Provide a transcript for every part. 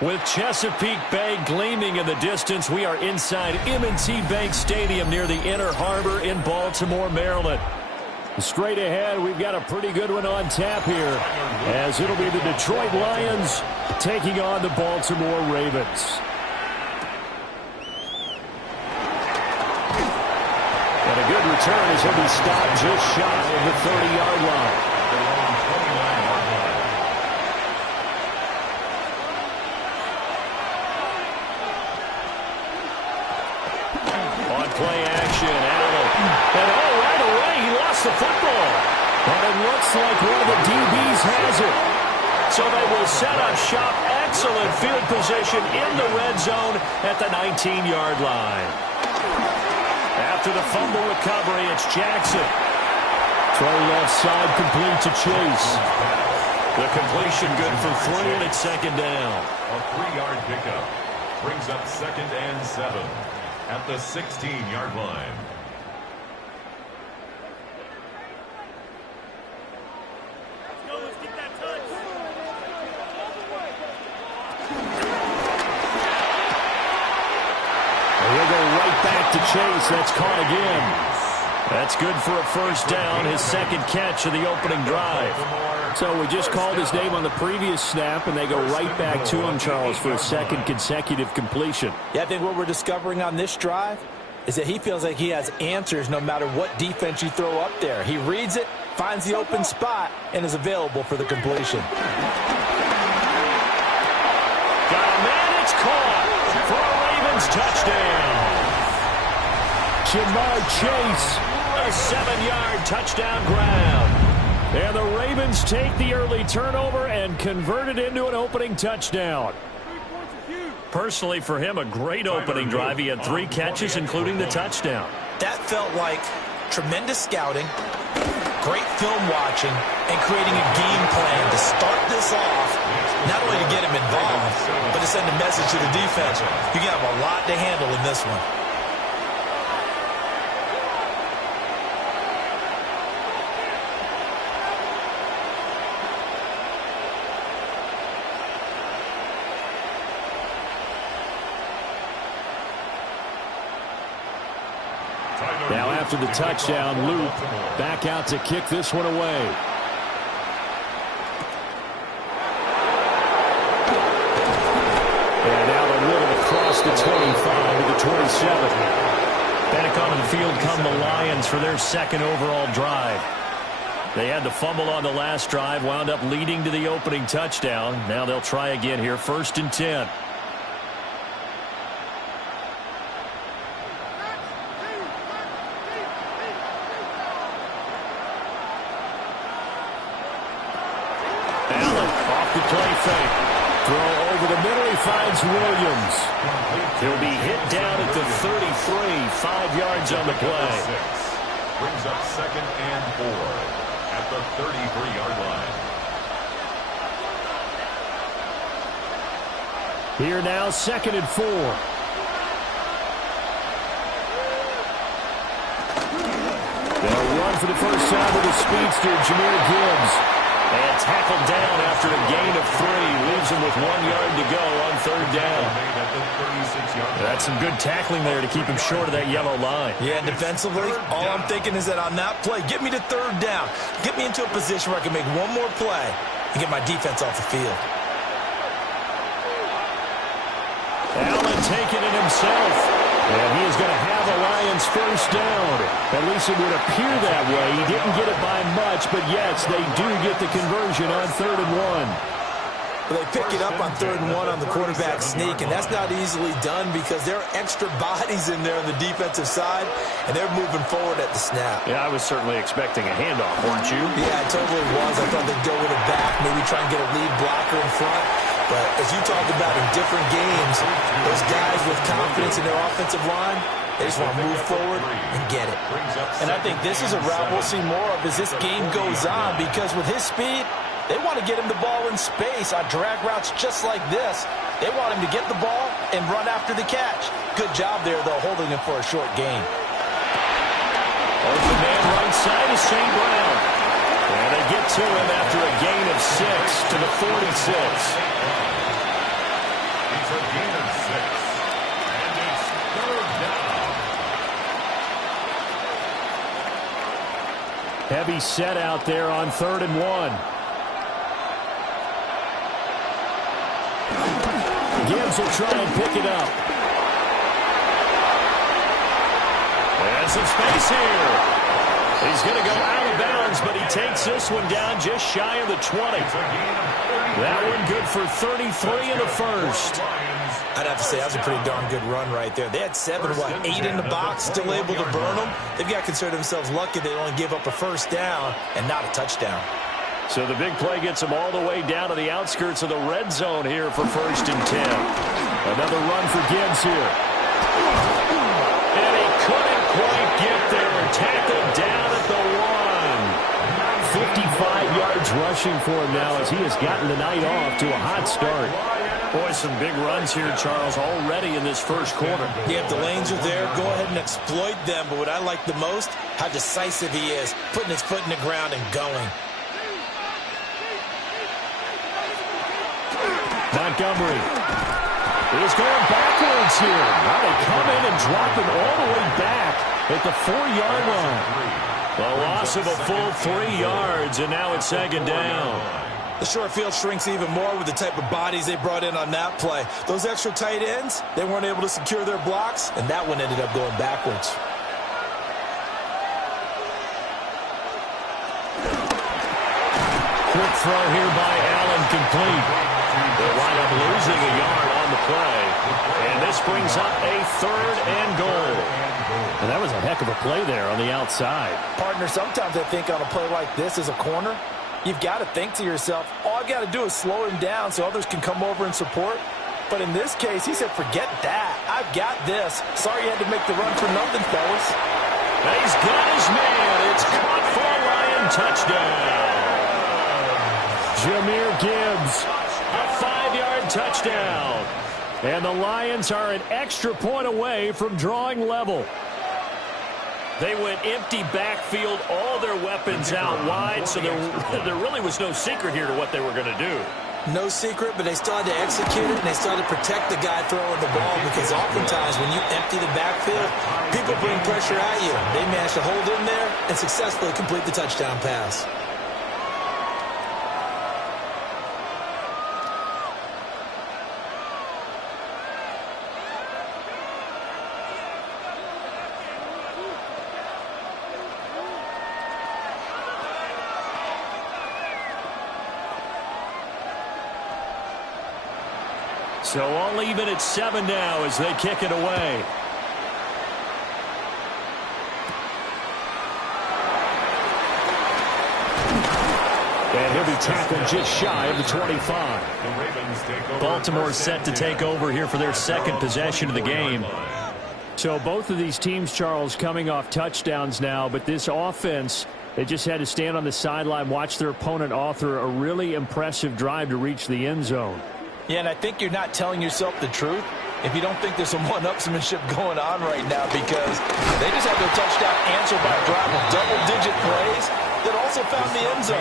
With Chesapeake Bay gleaming in the distance, we are inside M&T Bank Stadium near the Inner Harbor in Baltimore, Maryland. Straight ahead, we've got a pretty good one on tap here, as it'll be the Detroit Lions taking on the Baltimore Ravens. And a good return as he'll be stopped just shy of the 30-yard line. Play action, Allen. And right away, he lost the football. But it looks like one of the DBs has it. So they will set up shop. Excellent field position in the red zone at the 19-yard line. After the fumble recovery, it's Jackson. Throw left side complete to Chase. The completion good for 3, and it's second down. A 3-yard pickup brings up 2nd and 7. At the 16-yard line. Let's get that touch. And we'll go right back to Chase. That's caught again. That's good for a first down, his second catch of the opening drive. So we just called his name on the previous snap, and they go right back to him, Charles, for a second consecutive completion. Yeah, I think what we're discovering on this drive is that he feels like he has answers no matter what defense you throw up there. He reads it, finds the open spot, and is available for the completion. Got a man, it's caught for a Ravens touchdown. Ja'Marr Chase, a 7-yard touchdown grab. And the Ravens take the early turnover and convert it into an opening touchdown. Personally, for him, a great opening drive. He had 3 catches, including the touchdown. That felt like tremendous scouting, great film watching, and creating a game plan to start this off, not only to get him involved, but to send a message to the defense. You have a lot to handle in this one. Now after the touchdown, Luke back out to kick this one away. And now the Little across the 25 to the 27. Back onto the field come the Lions for their second overall drive. They had the fumble on the last drive, wound up leading to the opening touchdown. Now they'll try again here, 1st and 10. Allen off the play fake. Throw over the middle, he finds Williams. He'll be hit down at the 33, 5 yards on the play. Brings up 2nd and 4 at the 33-yard line. Here now, 2nd and 4. They'll run for the first time with the speedster, Jahmyr Gibbs. And tackled down after a gain of 3. Leaves him with 1 yard to go on 3rd down. That's some good tackling there to keep him short of that yellow line. Yeah, and defensively, all I'm thinking is that on that play, get me to 3rd down. Get me into a position where I can make one more play and get my defense off the field. Allen taking it himself. And he is going to have the Lions first down. At least it would appear that way. He didn't get it by much, but yes, they do get the conversion on 3rd and 1. They pick it up on 3rd and 1 on the quarterback sneak, and that's not easily done because there are extra bodies in there on the defensive side, and they're moving forward at the snap. Yeah, I was certainly expecting a handoff, weren't you? Yeah, I totally was. I thought they'd go with it back, maybe try and get a lead blocker in front. But as you talked about in different games, those guys with confidence in their offensive line, they just want to move forward and get it. And I think this is a route we'll see more of as this game goes on because with his speed, they want to get him the ball in space on drag routes just like this. They want him to get the ball and run after the catch. Good job there, though, holding him for a short gain. Open man right side is St. Brown. And they get to him after a gain of 6 to the 46. It's a gain of 6. And it's 3rd down. Heavy set out there on 3rd and 1. Gibbs will try and pick it up. And some space here. He's going to go out of bounds, but he takes this one down just shy of the 20. That one good for 33 in the first. I'd have to say that was a pretty darn good run right there. They had 8 in the box, still able to burn them. They've got to consider themselves lucky they only gave up a first down and not a touchdown. So the big play gets them all the way down to the outskirts of the red zone here for 1st and 10. Another run for Gibbs here. And he couldn't quite get there. Tackled down at the 1. 55 yards rushing for him now as he has gotten the night off to a hot start. Boy, some big runs here, Charles, already in this first quarter. Yeah, if the lanes are there, go ahead and exploit them. But what I like the most, how decisive he is, putting his foot in the ground and going. Montgomery is going backwards here. Now they come in and drop him all the way back at the 4-yard line. A loss of a full 3 yards, and now it's 2nd down. The short field shrinks even more with the type of bodies they brought in on that play. Those extra tight ends, they weren't able to secure their blocks, and that one ended up going backwards. Quick throw here by Allen, complete. They wind up losing a yard on the play. And this brings up a 3rd and goal. And that was a heck of a play there on the outside. Partner, sometimes I think on a play like this as a corner, you've got to think to yourself, all I've got to do is slow him down so others can come over and support. But in this case, he said, forget that. I've got this. Sorry you had to make the run for nothing, fellas. He's got his man. It's caught for a Lion touchdown. Jahmyr Gibbs, a 5-yard touchdown. And the Lions are an extra point away from drawing level. They went empty backfield, all their weapons out wide, so there really was no secret here to what they were going to do. No secret, but they still had to execute it, and they still had to protect the guy throwing the ball because oftentimes when you empty the backfield, people bring pressure at you. They managed to hold in there and successfully complete the touchdown pass. So all even at 7 now as they kick it away. And he'll be tackled just shy of the 25. Baltimore set to take over here for their second possession of the game. So both of these teams, Charles, coming off touchdowns now, but this offense, they just had to stand on the sideline, watch their opponent author a really impressive drive to reach the end zone. Yeah, and I think you're not telling yourself the truth if you don't think there's some one-upsmanship going on right now, because they just had their touchdown answered by a drive of double-digit plays that also found the end zone.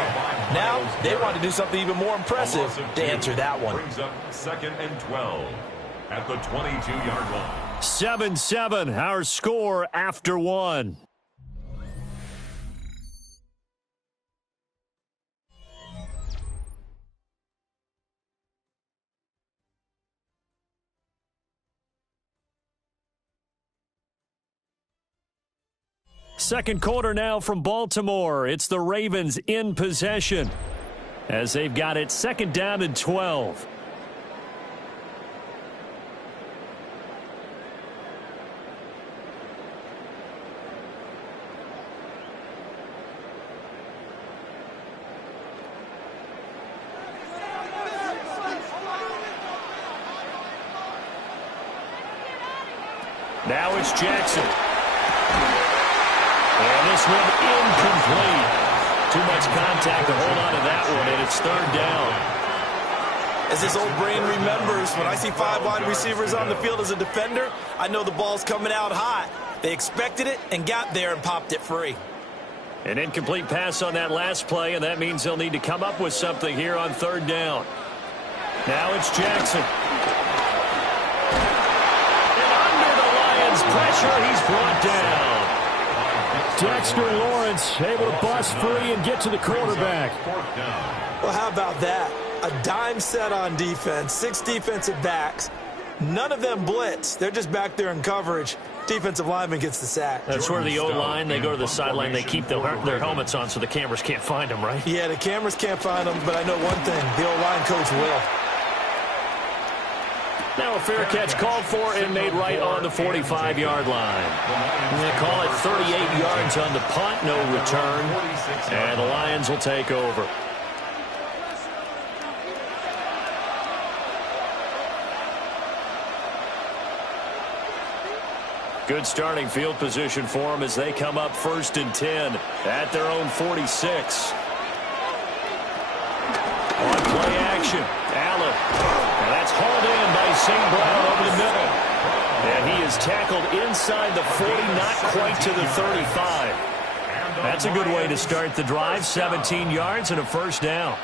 Now they want to do something even more impressive to answer that one. Brings up 2nd and 12 at the 22-yard line. 7-7, our score after 1. Second quarter now from Baltimore. It's the Ravens in possession as they've got it 2nd down and 12. Now it's Jackson. And this one incomplete. Too much contact to hold on to that one, and it's 3rd down. As this old brain remembers, when I see 5 wide receivers on the field as a defender, I know the ball's coming out hot. They expected it and got there and popped it free. An incomplete pass on that last play, and that means they'll need to come up with something here on 3rd down. Now it's Jackson. And under the Lions' pressure, he's brought down. Dexter Lawrence able to bust free and get to the quarterback. Well, how about that? A dime set on defense, 6 defensive backs. None of them blitz. They're just back there in coverage. Defensive lineman gets the sack. That's where the O-line, they go to the sideline, they keep their helmets on so the cameras can't find them, right? Yeah, the cameras can't find them, but I know one thing. The O-line coach will. Now a fair catch called for and made right on the 45-yard line. They call it 38 yards on the punt, no return. And the Lions will take over. Good starting field position for them as they come up 1st and 10 at their own 46. On play action, Allen. And that's hauled in by St. Brown over the middle. And he is tackled inside the 40, not quite to the 35. That's a good way to start the drive. 17 yards and a 1st down.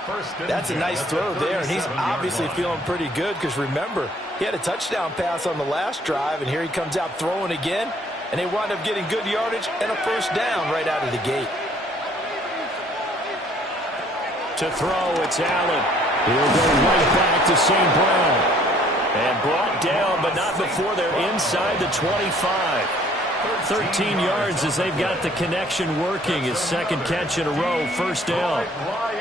That's a nice throw there, and he's obviously feeling pretty good because, remember, he had a touchdown pass on the last drive, and here he comes out throwing again, and they wound up getting good yardage and a 1st down right out of the gate. To throw, it's Allen. He'll go right back to St. Brown. And brought down, but not before they're inside the 25. 13 yards as they've got the connection working. His 2nd catch in a row, 1st down.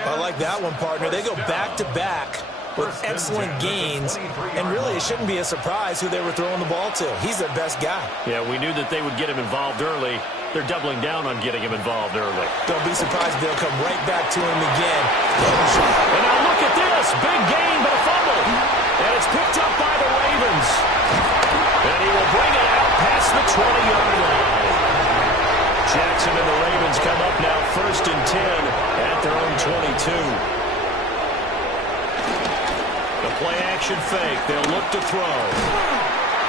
I like that one, partner. They go back-to-back with excellent gains, and really it shouldn't be a surprise who they were throwing the ball to. He's their best guy. Yeah, we knew that they would get him involved early. They're doubling down on getting him involved early. Don't be surprised they'll come right back to him again. And now look at this. Big gain, but a fumble. And it's picked up by the Ravens. And he will bring it out past the 20-yard line. Jackson and the Ravens come up now 1st and 10 at their own 22. The play-action fake. They'll look to throw.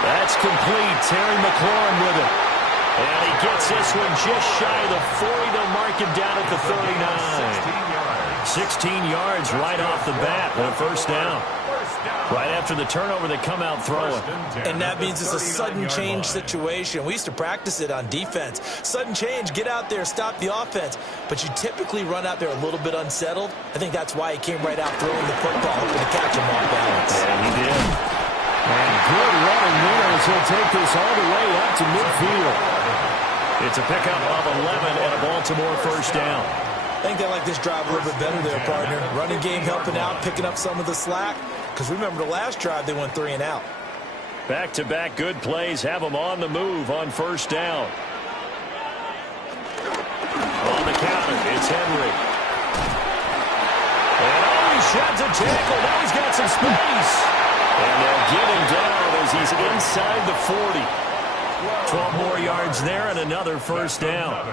That's complete. Terry McLaurin with it. And he gets this one just shy of the 40. They'll mark him down at the 39. 16 yards right off the bat and a 1st down. Right after the turnover, they come out throwing. And that means it's a sudden change situation. We used to practice it on defense. Sudden change, get out there, stop the offense. But you typically run out there a little bit unsettled. I think that's why he came right out throwing the football, hoping to catch him off balance. Yeah, he did. And good running there as he'll take this all the way up to midfield. It's a pickup of 11 and a Baltimore 1st down. I think they like this drive a little bit better there, partner. Running game helping out, picking up some of the slack. because remember the last drive they went 3 and out. Back-to-back good plays have them on the move on first down. On the counter, it's Henry. And he sheds a tackle. Now he's got some space. And they'll get him down as he's inside the 40. 12 more yards there and another first down.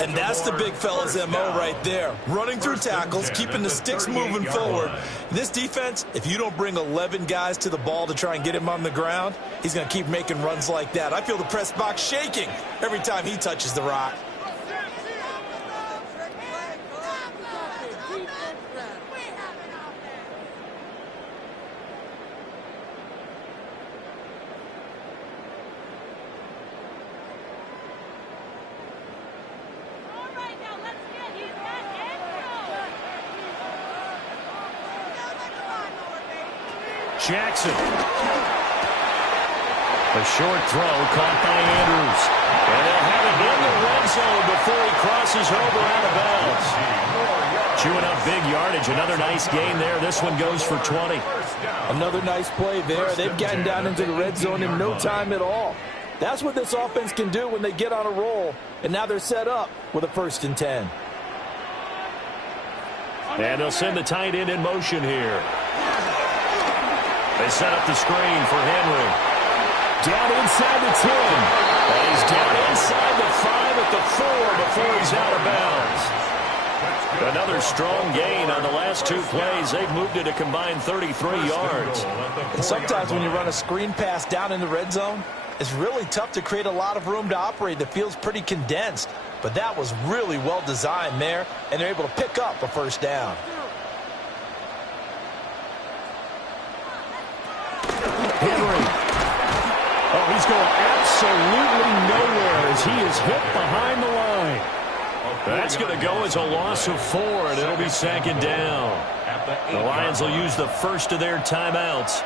And that's the big fella's MO right there. Running through tackles, keeping the sticks moving forward. This defense, if you don't bring 11 guys to the ball to try and get him on the ground, he's going to keep making runs like that. I feel the press box shaking every time he touches the rock. Jackson. A short throw caught by Andrews. And they'll have it in the red zone before he crosses over out of bounds. Chewing up big yardage. Another nice gain there. This one goes for 20. Another nice play there. They've gotten down into the red zone in no time at all. That's what this offense can do when they get on a roll. And now they're set up with a 1st and 10. And they'll send the tight end in motion here. They set up the screen for Henry. Down inside the 10. And he's down inside the 5 at the 4 before he's out of bounds. Another strong gain on the last 2 plays. They've moved it a combined 33 yards. And sometimes when you run a screen pass down in the red zone, it's really tough to create a lot of room to operate. The field's pretty condensed. But that was really well designed there, and they're able to pick up a 1st down. Henry. Oh, he's going absolutely nowhere as he is hit behind the line. That's going to go as a loss of 4, and it'll be 2nd down. The Lions will use the first of their timeouts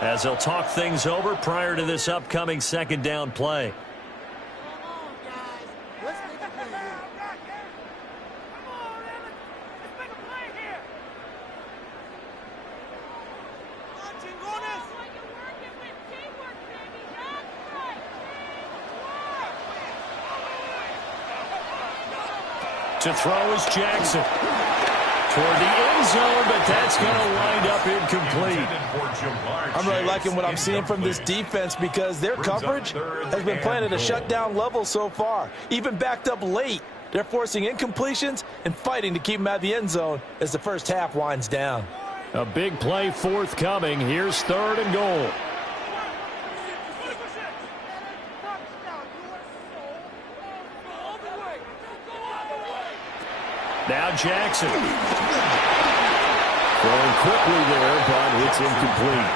as they'll talk things over prior to this upcoming 2nd down play. To throw is Jackson. Toward the end zone, but that's going to wind up incomplete. I'm really liking what I'm seeing from this defense because their coverage has been playing at a shutdown level so far. Even backed up late, they're forcing incompletions and fighting to keep them out of the end zone as the first half winds down. A big play forthcoming. Here's 3rd and goal. Now Jackson. Throwing quickly there, but it's incomplete.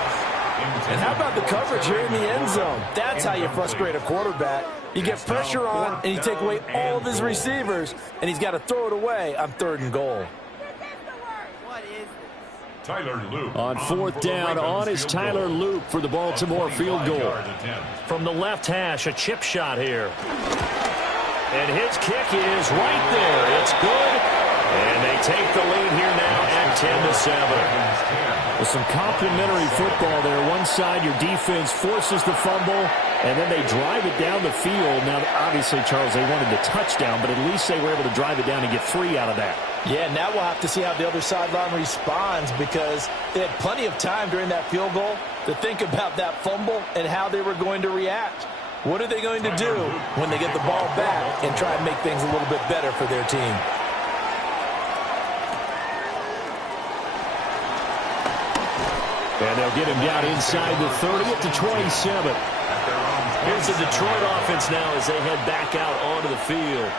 And how about the coverage here in the end zone? That's how you frustrate a quarterback. You get pressure on, and you take away all of his receivers, and he's got to throw it away on 3rd and goal. Tyler Loop. On 4th down, on is Tyler Loop for the Baltimore field goal. From the left hash, a chip shot here. And his kick is right there. It's good. And they take the lead here now at 10-7. With some complimentary football there. One side, your defense forces the fumble, and then they drive it down the field. Now, obviously, Charles, they wanted the touchdown, but at least they were able to drive it down and get 3 out of that. Yeah, now we'll have to see how the other sideline responds because they had plenty of time during that field goal to think about that fumble and how they were going to react. What are they going to do when they get the ball back and try and make things a little bit better for their team? And they'll get him down inside the 30 at the 27. Here's the Detroit offense now as they head back out onto the field.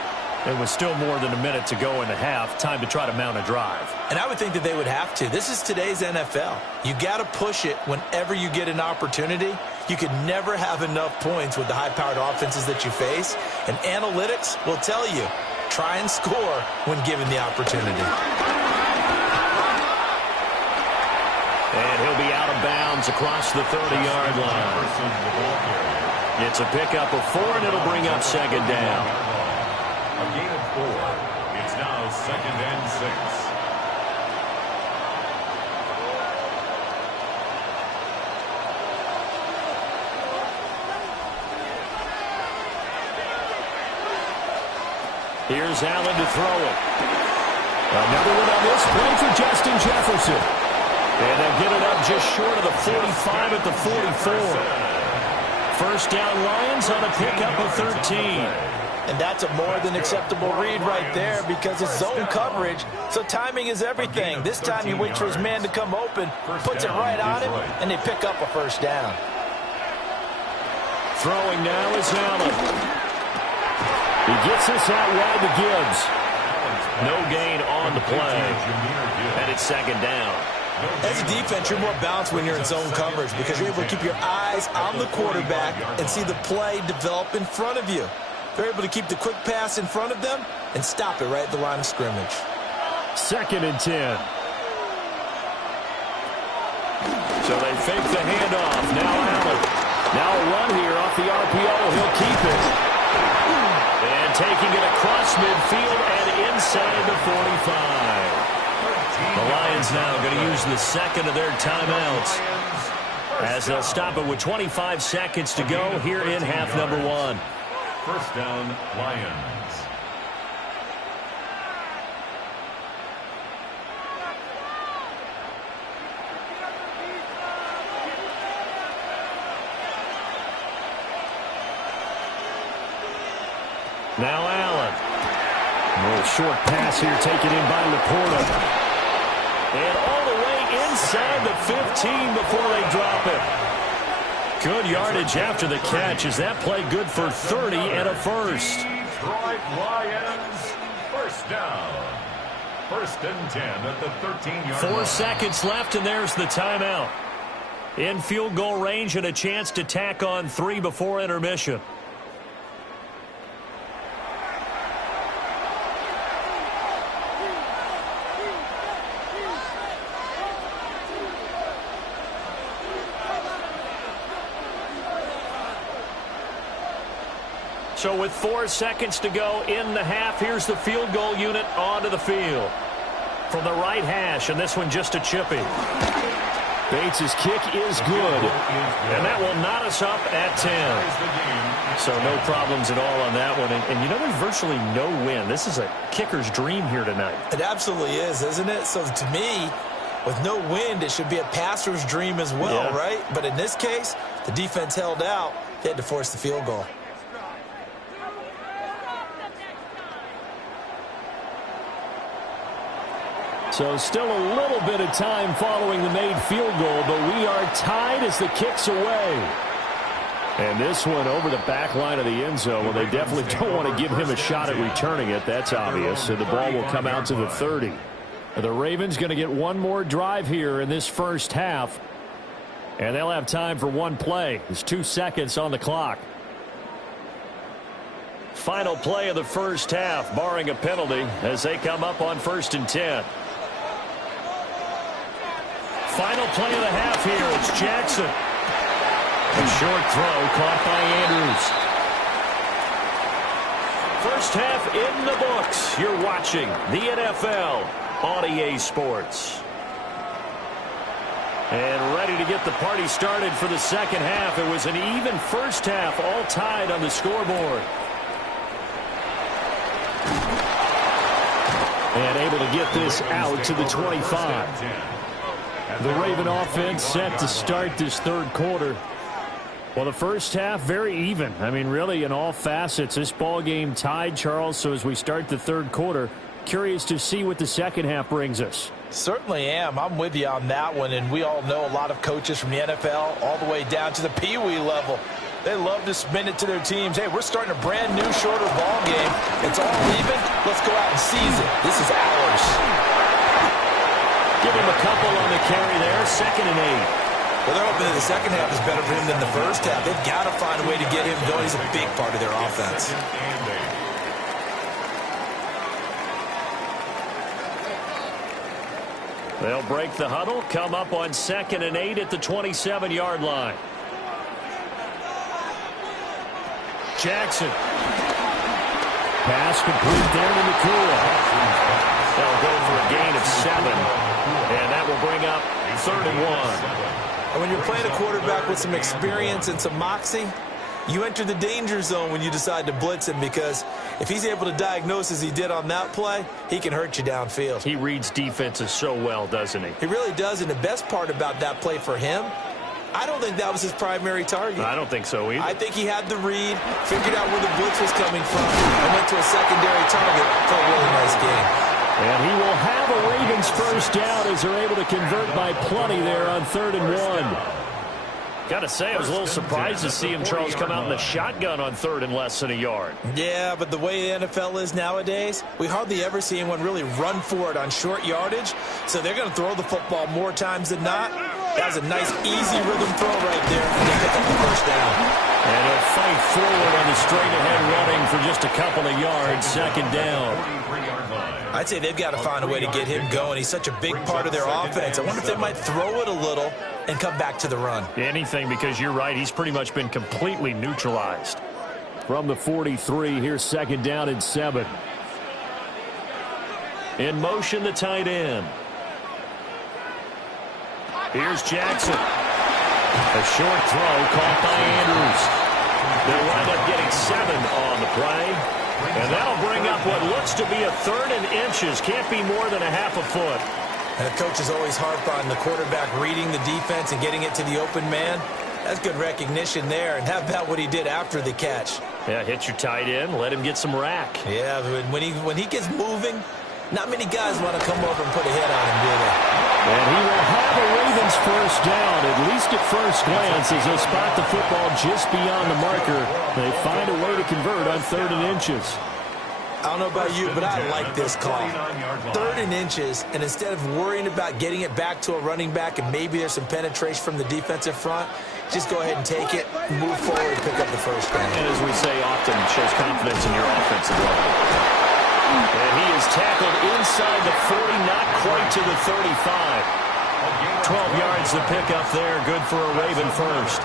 There was still more than a minute to go in the half. Time to try to mount a drive. And I would think that they would have to. This is today's NFL. You got to push it whenever you get an opportunity. You could never have enough points with the high-powered offenses that you face. And analytics will tell you, try and score when given the opportunity. And he'll be out of bounds across the 30-yard line. It's a pickup of 4, and it'll bring up 2nd down. A gain of 4. It's now 2nd and 6. Here's Allen to throw it. Another one on this play for Justin Jefferson. And they'll get it up just short of the 45 at the 44. First down Lions on a pickup of 13. And that's a more than acceptable read right there because it's zone coverage, so timing is everything. This time he waits for his man to come open, puts it right on him, and they pick up a first down. Throwing now is Allen. He gets this out wide to Gibbs. No gain on the play. And it's second down. As a defense, you're more balanced when you're in zone coverage because you're able to keep your eyes on the quarterback and see the play develop in front of you. They're able to keep the quick pass in front of them and stop it right at the line of scrimmage. 2nd and 10. So they fake the handoff. Now Allen. Now a run here off the RPO. He'll keep it. And taking it across midfield and inside the 45. The Lions now going to use the second of their timeouts as they'll stop it with 25 seconds to go here in half number 1. First down, Lions. Now Allen. A little short pass here taken in by Laporta. And all the way inside the 15 before they drop it. Good yardage after the catch. Is that play good for 30 and a first? Detroit Lions, first down. 1st and 10 at the 13-yard line. 4 seconds left, and there's the timeout. In field goal range and a chance to tack on 3 before intermission. So with 4 seconds to go in the half, here's the field goal unit onto the field. From the right hash, and this one just a chippy. Bates' kick is good, and that will knot us up at 10. So no problems at all on that one. And you know, there's virtually no win. This is a kicker's dream here tonight. It absolutely is, isn't it? So to me, with no wind, it should be a passer's dream as well, right? But in this case, the defense held out. They had to force the field goal. So still a little bit of time following the made field goal, but we are tied as the kick's away. And this one over the back line of the end zone. Well, they definitely don't want to give him a shot at returning it. That's obvious. So the ball will come out to the 30. The Ravens going to get one more drive here in this first half. And they'll have time for one play. There's 2 seconds on the clock. Final play of the first half, barring a penalty, as they come up on 1st and 10. Final play of the half here. It's Jackson. A short throw caught by Andrews. First half in the books. You're watching the NFL on EA Sports. And ready to get the party started for the second half. It was an even first half, all tied on the scoreboard. And able to get this out to the 25. The Raven offense set to start this third quarter. Well, the first half, very even. I mean, really, in all facets, this ball game tied, Charles. So as we start the third quarter, curious to see what the second half brings us. Certainly am. I'm with you on that one. And we all know a lot of coaches from the NFL all the way down to the Pee Wee level. They love to spin it to their teams. Hey, we're starting a brand new, shorter ball game. It's all even. Let's go out and seize it. This is ours. Give him a couple on the carry there. 2nd and 8. Well, they're hoping that the second half is better for him than the first half. They've got to find a way to get him going. He's a big part of their offense. They'll break the huddle, come up on 2nd and 8 at the 27-yard line. Jackson. Pass complete there to McCool. They'll go for a gain of 7. And that will bring up 3rd and 1. And when you're playing a quarterback with some experience and some moxie, You enter the danger zone when you decide to blitz him, because if he's able to diagnose as he did on that play, he can hurt you downfield. He reads defenses so well, doesn't he? He really does, and the best part about that play for him, I don't think that was his primary target. I don't think so either. I think he had the read, figured out where the blitz was coming from, and went to a secondary target for a really nice game. And he will have a Ravens first down as they're able to convert by plenty there on 3rd and 1. Got to say, I was a little surprised to see him, Charles, come out in the shotgun on 3rd and less than a yard. Yeah, but the way the NFL is nowadays, we hardly ever see anyone really run for it on short yardage, so they're going to throw the football more times than not. That was a nice, easy rhythm throw right there, and they pick up the first down. And he'll fight forward on the straight-ahead running for just a couple of yards, 2nd down. I'd say they've got to find a way to get him going. He's such a big part of their offense. I wonder if they might throw it a little and come back to the run. Anything, because you're right, he's pretty much been completely neutralized. From the 43, here's 2nd down and 7. In motion, the tight end. Here's Jackson. A short throw caught by Andrews. They'll wind up getting 7 on the play. And that'll bring up what looks to be a 3rd and inches. Can't be more than a half a foot. And the coaches always harp on the quarterback reading the defense and getting it to the open man. That's good recognition there. And how about what he did after the catch? Yeah, hit your tight end, let him get some rack. Yeah, when he gets moving, not many guys want to come over and put a hit on him, do they? And he will have a Ravens first down, at least at first glance, as they spot the football just beyond the marker. They find a way to convert on 3rd and inches. I don't know about you, but I like this call. 3rd and inches, and instead of worrying about getting it back to a running back and maybe there's some penetration from the defensive front, just go ahead and take it, move forward, and pick up the first down. And as we say often, it shows confidence in your offensive line. And he is tackled inside the 40, not quite to the 35. 12 yards to pick up there, good for a Raven first.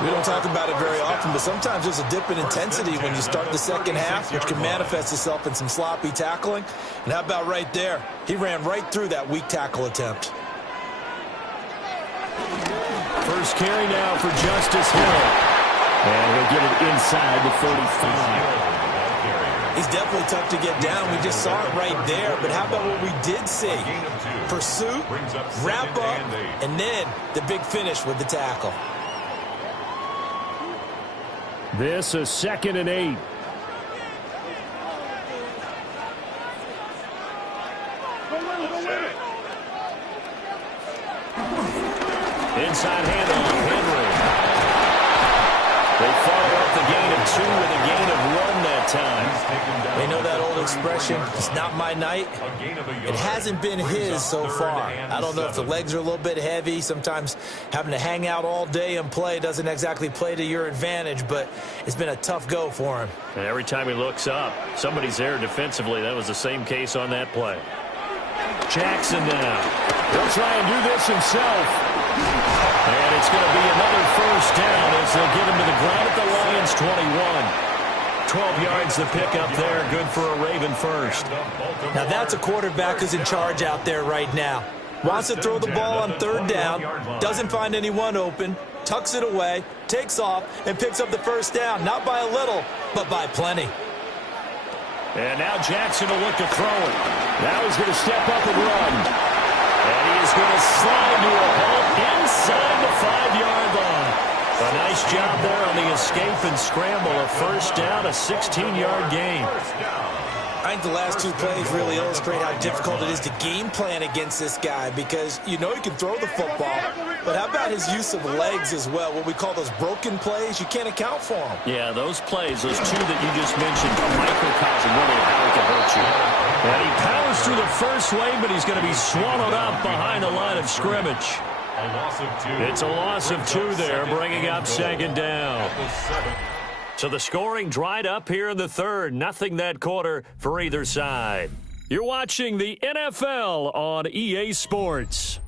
We don't talk about it very often, but sometimes there's a dip in intensity when you start the second half, which can manifest itself in some sloppy tackling. And how about right there? He ran right through that weak tackle attempt. First carry now for Justice Hill. And he'll get it inside the 35. He's definitely tough to get down. We just saw it right there. But how about what we did see? Pursuit, wrap up, and then the big finish with the tackle. This is 2nd and 8. Inside handoff, Henry. They follow up the gain of 2 with a gain of 1 that time. They know that old expression, it's not my night. It hasn't been his so far. I don't know if the legs are a little bit heavy. Sometimes having to hang out all day and play doesn't exactly play to your advantage, but it's been a tough go for him. And every time he looks up, somebody's there defensively. That was the same case on that play. Jackson now. He'll try and do this himself. And it's going to be another first down as they'll get him to the ground at the Lions 21. 12 yards to pick up there. Good for a Raven first. Now that's a quarterback who's in charge out there right now. Wants to throw the ball on 3rd down, doesn't find anyone open, tucks it away, takes off, and picks up the first down. Not by a little, but by plenty. And now Jackson will look to throw it. Now he's going to step up and run. And he is going to slide to a halt inside the 5-yard line. A nice job there on the escape and scramble. A first down, a 16-yard gain. I think the last 2 plays really illustrate how difficult it is to game plan against this guy, because you know he can throw the football, but how about his use of legs as well? What we call those broken plays, you can't account for them. Yeah, those plays, those 2 that you just mentioned, microcosm really how it can hurt you. And he powers through the first wave, but he's going to be swallowed up behind the line of scrimmage. It's a loss of 2 there, bringing up 2nd down. So the scoring dried up here in the 3rd. Nothing that quarter for either side. You're watching the NFL on EA Sports.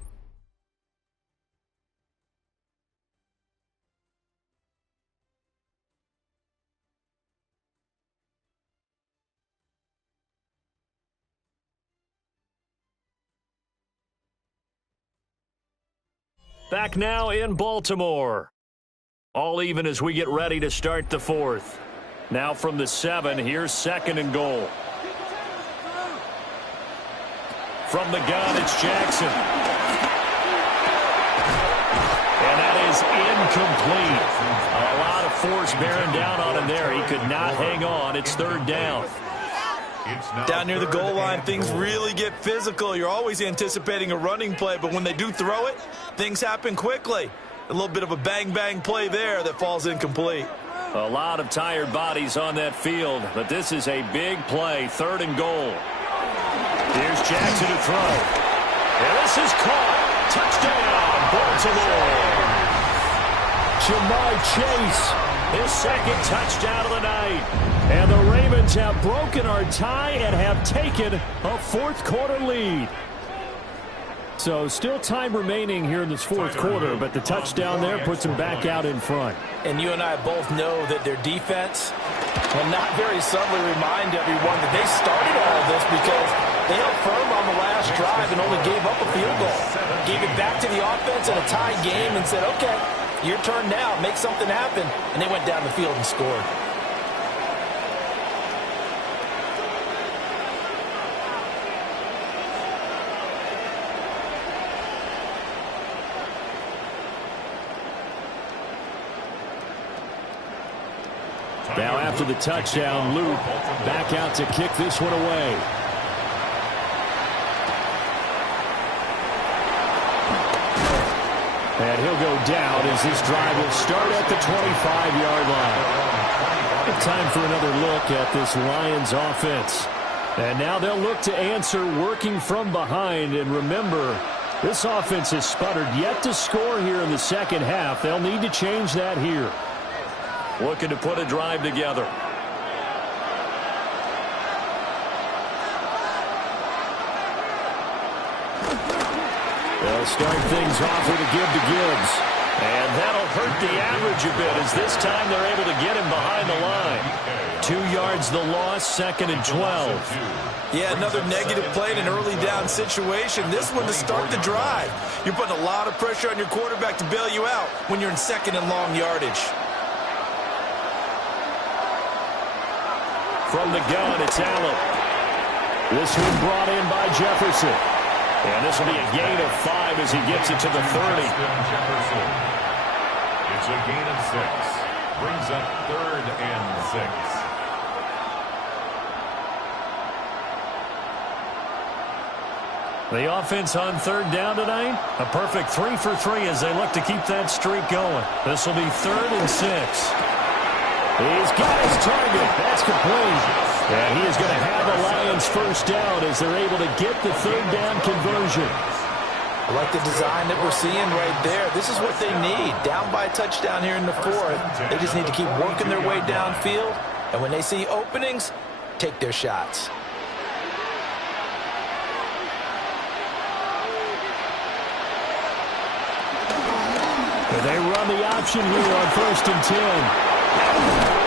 Back now in Baltimore. All even as we get ready to start the fourth. Now from the 7, here's 2nd and goal. From the gun, it's Jackson. And that is incomplete. A lot of force bearing down on him there. He could not hang on. It's 3rd down. Down near the goal line, things really get physical. You're always anticipating a running play, but when they do throw it, things happen quickly. A little bit of a bang-bang play there that falls incomplete. A lot of tired bodies on that field, but this is a big play, 3rd and goal. Here's Jackson to throw. And this is caught. Touchdown, Baltimore. Jamar Chase, his 2nd touchdown of the night. And the Ravens have broken our tie and have taken a 4th quarter lead. So still time remaining here in this 4th quarter, but the touchdown there puts them back out in front. And you and I both know that their defense will not very subtly remind everyone that they started all of this because they held firm on the last drive and only gave up a field goal. Gave it back to the offense in a tie game and said, okay, your turn now, make something happen. And they went down the field and scored. Now after the touchdown, Luke back out to kick this one away. And he'll go down as this drive will start at the 25-yard line. Time for another look at this Lions offense. And now they'll look to answer working from behind. And remember, this offense has sputtered yet to score here in the second half. They'll need to change that here. Looking to put a drive together. They'll start things off with a give to Gibbs. And that'll hurt the average a bit as this time they're able to get him behind the line. 2 yards the loss, 2nd and 12. Yeah, another negative play in an early down situation. This one to start the drive. You're putting a lot of pressure on your quarterback to bail you out when you're in 2nd and long yardage. From the gun, it's Allen. This one brought in by Jefferson. And this will be a gain of 5 as he gets it to the 30. It's a gain of 6. Brings up 3rd and 6. The offense on 3rd down tonight, a perfect 3 for 3 as they look to keep that streak going. This will be 3rd and 6. He's got his target. That's complete. And he is going to have the Lions first down as they're able to get the 3rd down conversion. I like the design that we're seeing right there. This is what they need. Down by a touchdown here in the 4th. They just need to keep working their way downfield. And when they see openings, take their shots. They run the option here on 1st and 10.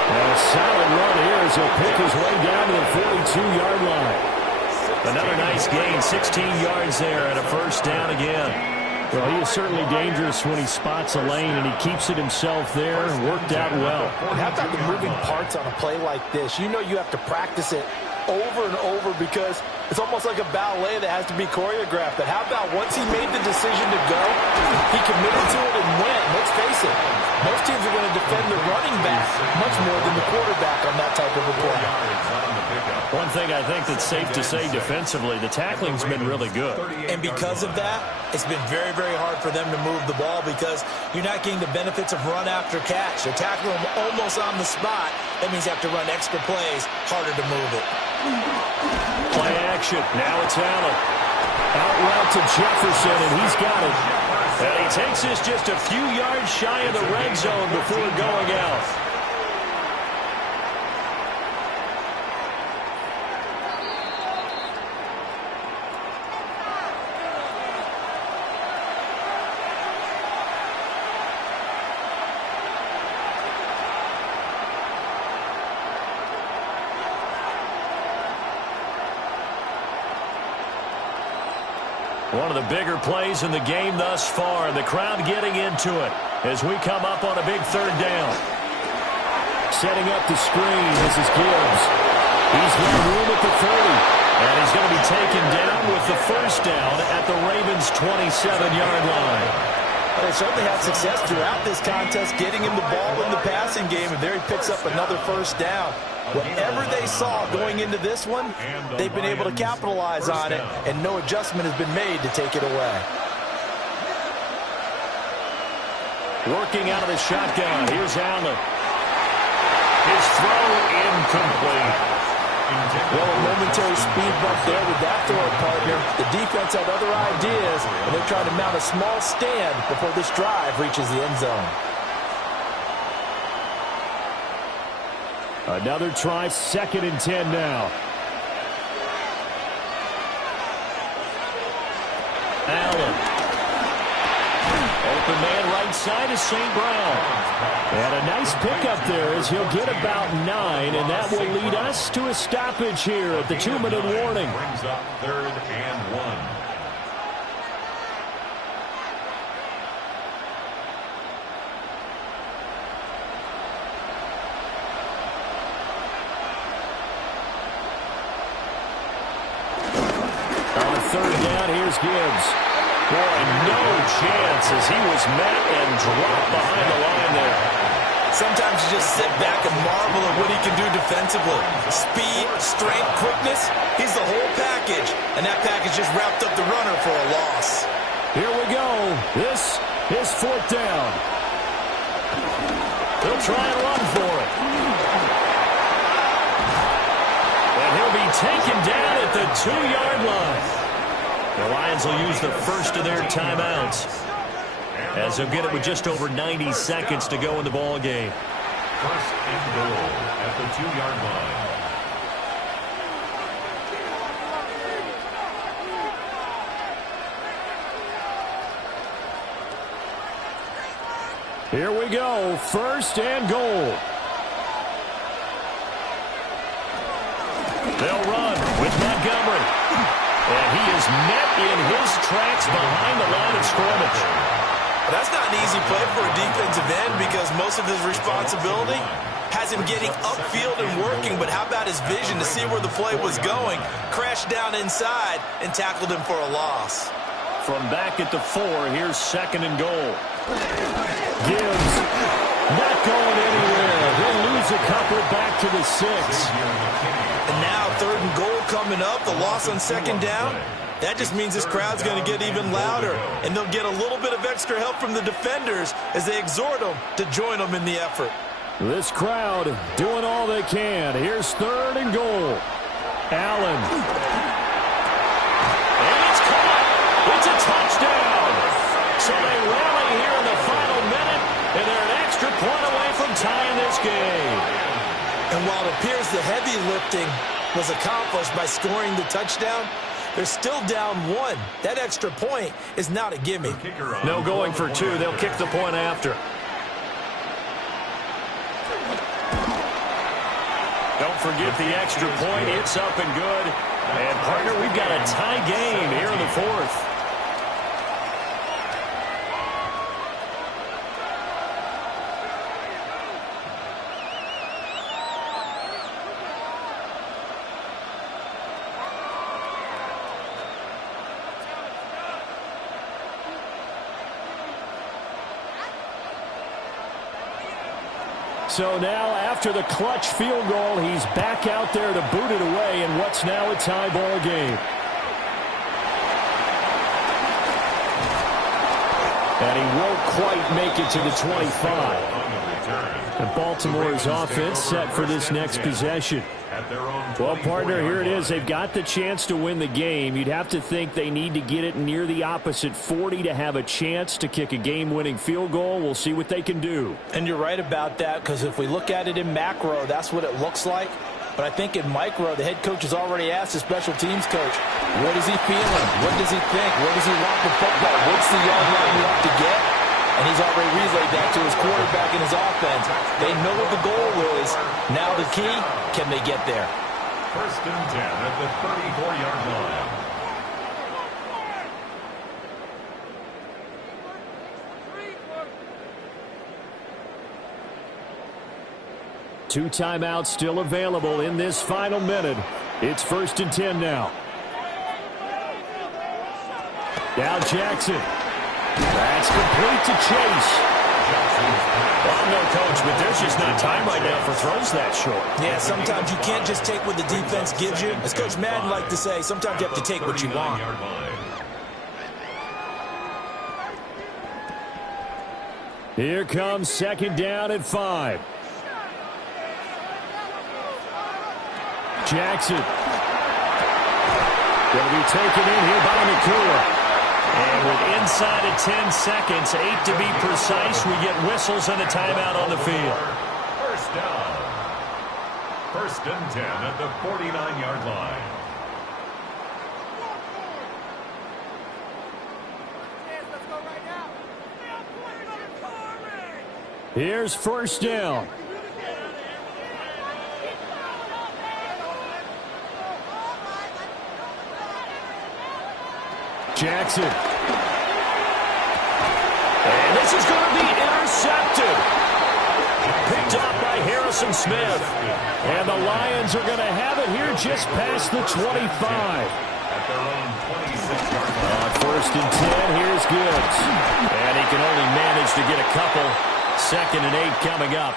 And a solid run here as he'll pick his way down to the 42-yard line. Another nice gain, 16 yards there and a first down again. Well, he is certainly dangerous when he spots a lane, and he keeps it himself there. Worked out well. And how about the moving parts on a play like this? You know you have to practice it over and over because it's almost like a ballet that has to be choreographed. But how about once he made the decision to go, he committed to it and went. Let's face it, most teams are going to defend the running back much more than the quarterback on that type of a play. One thing I think that's safe to say defensively, the tackling's been really good. And because of that, it's been very, very hard for them to move the ball because you're not getting the benefits of run after catch. They're tackling them almost on the spot. That means you have to run extra plays, harder to move it. Play action. Now it's Allen. Out route to Jefferson, and he's got it. And he takes this just a few yards shy of the red zone before going out. One of the bigger plays in the game thus far. The crowd getting into it as we come up on a big third down. Setting up the screen. This is Gibbs. He's got room at the 30. And he's going to be taken down with the first down at the Ravens' 27-yard line. They certainly had success throughout this contest getting him the ball in the passing game, and there he picks up another first down. Whatever they saw going into this one, they've been able to capitalize on it, and no adjustment has been made to take it away. Working out of the shotgun. Here's Allen. His throw incomplete. Well, a momentary speed bump there with that throw partner. The defense had other ideas, and they're trying to mount a small stand before this drive reaches the end zone. Another try, 2nd and 10 now. Allen. Open man right side is St. Brown. And a nice pickup there as he'll get about 9, and that will lead us to a stoppage here at the 2-minute warning. Brings up 3rd and 1. On 3rd down, here's Gibbs. Boy, no chance as he was met and dropped behind the line there. Sometimes you just sit back and marvel at what he can do defensively. Speed, strength, quickness, he's the whole package. And that package just wrapped up the runner for a loss. Here we go. This is 4th down. He'll try and run for it. And he'll be taken down at the 2-yard line. The Lions will use the first of their timeouts as they'll get it with just over 90 seconds to go in the ball game. 1st and goal at the 2-yard line. Here we go. 1st and goal. They'll run with Montgomery. And he is met in his tracks behind the line of scrimmage. That's not an easy play for a defensive end because most of his responsibility has him getting upfield and working, but how about his vision to see where the play was going, crashed down inside, and tackled him for a loss. From back at the 4, here's 2nd and goal. Gibbs not going anywhere. He'll lose a couple back to the 6. And now 3rd and goal coming up, the loss on 2nd down. That just means this crowd's going to get even louder, and they'll get a little bit of extra help from the defenders as they exhort them to join them in the effort. This crowd doing all they can. Here's 3rd and goal. Allen. And it's caught. It's a touchdown. So they rally here in the final minute, and they're an extra point away from tying this game. And while it appears the heavy lifting was accomplished by scoring the touchdown, they're still down 1. That extra point is not a gimme. No going for 2. They'll kick the point after. Don't forget the extra point. It's up and good. And, partner, we've got a tie game here in the 4th. So now, after the clutch field goal, he's back out there to boot it away in what's now a tie ball game. And he won't quite make it to the 25. And Baltimore's offense set for this next possession. Well, partner, here it is. They've got the chance to win the game. You'd have to think they need to get it near the opposite 40 to have a chance to kick a game-winning field goal. We'll see what they can do. And you're right about that, because if we look at it in macro, that's what it looks like. But I think in micro, the head coach has already asked the special teams coach, what is he feeling? What does he think? Where does he want the football? What's the yard line we have to get? And he's already relayed that to his quarterback and his offense. They know what the goal is. Now the key, can they get there? 1st and 10 at the 34-yard line. 2 timeouts still available in this final minute. It's 1st and 10 now. Now Jackson. That's complete to Chase. Well, no, Coach, but there's just not time right now for throws that short. Yeah, sometimes you can't just take what the defense gives you. As Coach Madden liked to say, sometimes you have to take what you want. Here comes 2nd down at 5. Jackson. Going to be taken in here by Nakua. And with inside of 10 seconds, 8 to be precise, we get whistles and a timeout on the field. First down. 1st and 10 at the 49-yard line. Here's 1st down. Jackson. And this is going to be intercepted. Picked up by Harrison Smith. And the Lions are going to have it here just past the 25. At their own 26-yard line. On 1st and 10, here's Gibbs. And he can only manage to get a couple. 2nd and 8 coming up.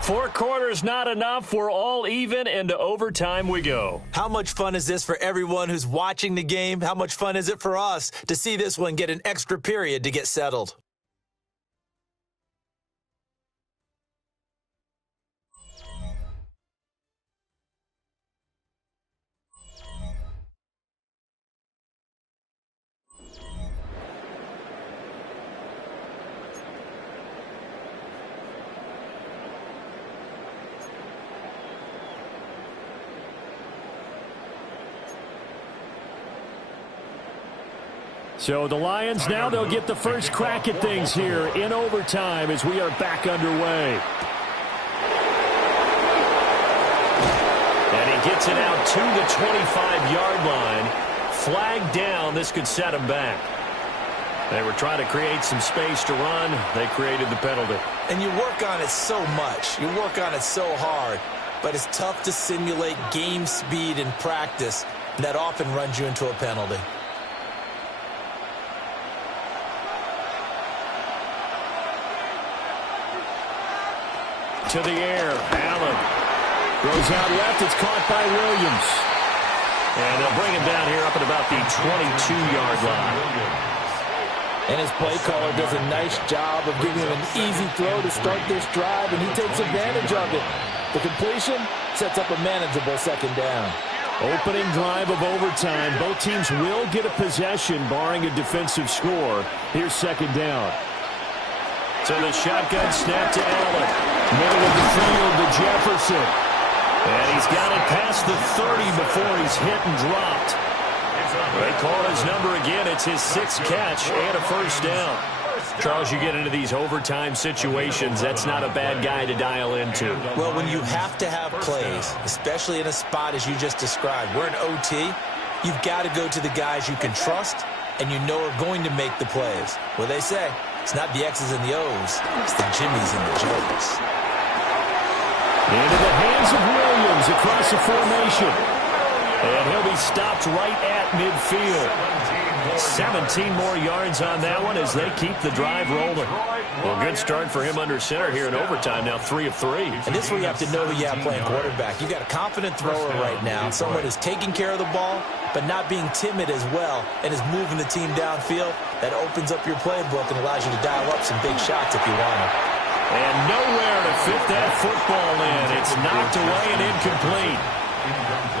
4 quarters not enough. We're all even, and to overtime we go. How much fun is this for everyone who's watching the game? How much fun is it for us to see this one get an extra period to get settled? So the Lions now, they'll get the first crack at things here in overtime as we are back underway. And he gets it out to the 25-yard line. Flag down. This could set him back. They were trying to create some space to run. They created the penalty. And you work on it so much. You work on it so hard. But it's tough to simulate game speed in practice. And that often runs you into a penalty. To the air, Allen goes out left. It's caught by Williams. And they'll bring him down here up at about the 22-yard line. And his play caller does a nice job of giving him an easy throw to start this drive, and he takes advantage of it. The completion sets up a manageable 2nd down. Opening drive of overtime. Both teams will get a possession, barring a defensive score. Here's 2nd down. So the shotgun snap to Allen. Middle of the field to Jefferson. And he's got it past the 30 before he's hit and dropped. They call his number again. It's his 6th catch and a 1st down. Charles, you get into these overtime situations, that's not a bad guy to dial into. Well, when you have to have plays, especially in a spot as you just described, we're in OT, you've got to go to the guys you can trust and you know are going to make the plays. Well, they say, it's not the X's and the O's, it's the Jimmies and the Joes. Into the hands of Williams across the formation. And he'll be stopped right at midfield. 17 more yards on that one as they keep the drive rolling. Well, good start for him under center here in overtime. Now 3 of 3. And this is where you have to know who you have playing quarterback. You've got a confident thrower right now. Someone who's taking care of the ball, but not being timid as well, and is moving the team downfield. That opens up your playbook and allows you to dial up some big shots if you want them. And nowhere to fit that football in. It's knocked away and incomplete.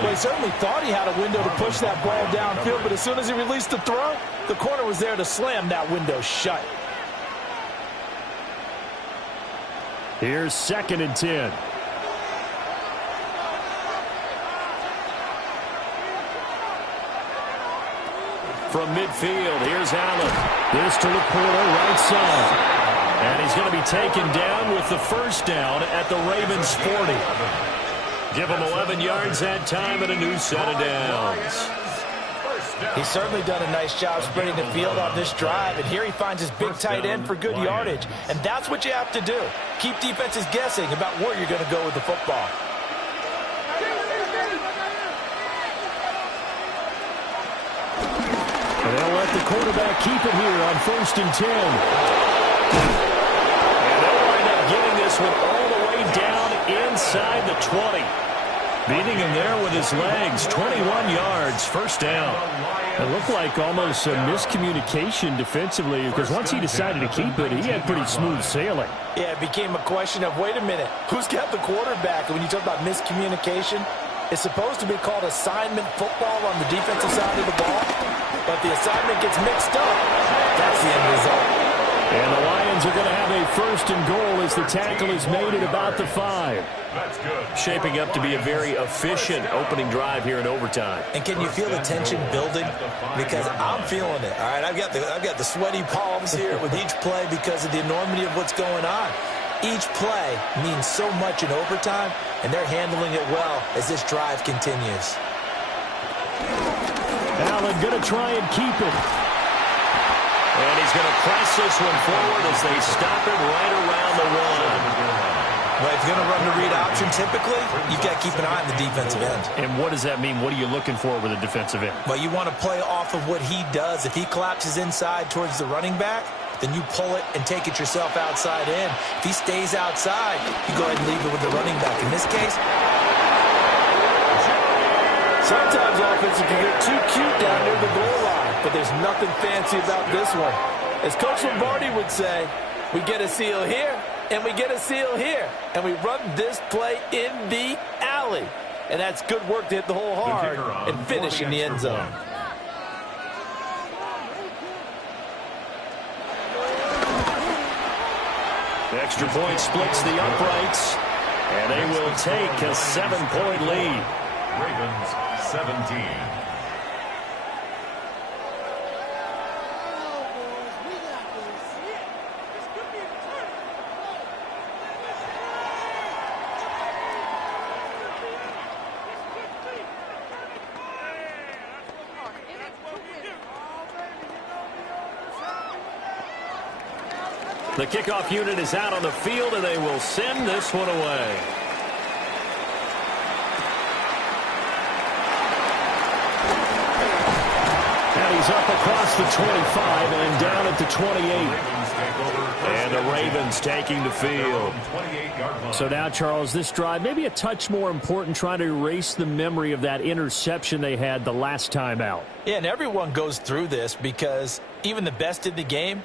Well, he certainly thought he had a window to push that ball downfield, but as soon as he released the throw, the corner was there to slam that window shut. Here's 2nd and 10. From midfield, here's Allen. This to Laporta, right side. And he's going to be taken down with the 1st down at the Ravens 40. Give him 11 yards that time and a new set of downs. down. He's certainly done a nice job spreading the field on this drive, and here he finds his big tight end for good yardage. And that's what you have to do. Keep defenses guessing about where you're going to go with the football. And they'll let the quarterback keep it here on 1st and 10. And they'll wind up getting this one all the way down inside the 20. Beating him there with his legs, 21 yards, 1st down. It looked like almost a miscommunication defensively because once he decided to keep it, he had pretty smooth sailing. Yeah, it became a question of, wait a minute, who's got the quarterback? And when you talk about miscommunication, it's supposed to be called assignment football on the defensive side of the ball, but the assignment gets mixed up. That's the end result. And the Lions are going to have a 1st and goal as the tackle is made at about the 5. That's good. Shaping up to be a very efficient opening drive here in overtime. And can you feel the tension building? Because I'm feeling it. All right, I've got the sweaty palms here with each play because of the enormity of what's going on. Each play means so much in overtime, and they're handling it well as this drive continues. Allen going to try and keep it. And he's going to press this one forward as they stop it right around the 1. Well, if you're going to run the read option, typically, you've got to keep an eye on the defensive end. And what does that mean? What are you looking for with a defensive end? Well, you want to play off of what he does. If he collapses inside towards the running back, then you pull it and take it yourself outside in. If he stays outside, you go ahead and leave it with the running back. In this case, sometimes offenses can get too cute down near the goal line, but there's nothing fancy about this one. As Coach Lombardi would say, we get a seal here, and we get a seal here, and we run this play in the alley. And that's good work to hit the hole hard and finish in the end zone. The extra point splits the uprights, and they will take a 7-point lead. Ravens 17. The kickoff unit is out on the field, and they will send this one away. And he's up across the 25 and down at the 28. And the Ravens taking the field. So now, Charles, this drive maybe a touch more important, trying to erase the memory of that interception they had the last time out. Yeah, and everyone goes through this because even the best in the game,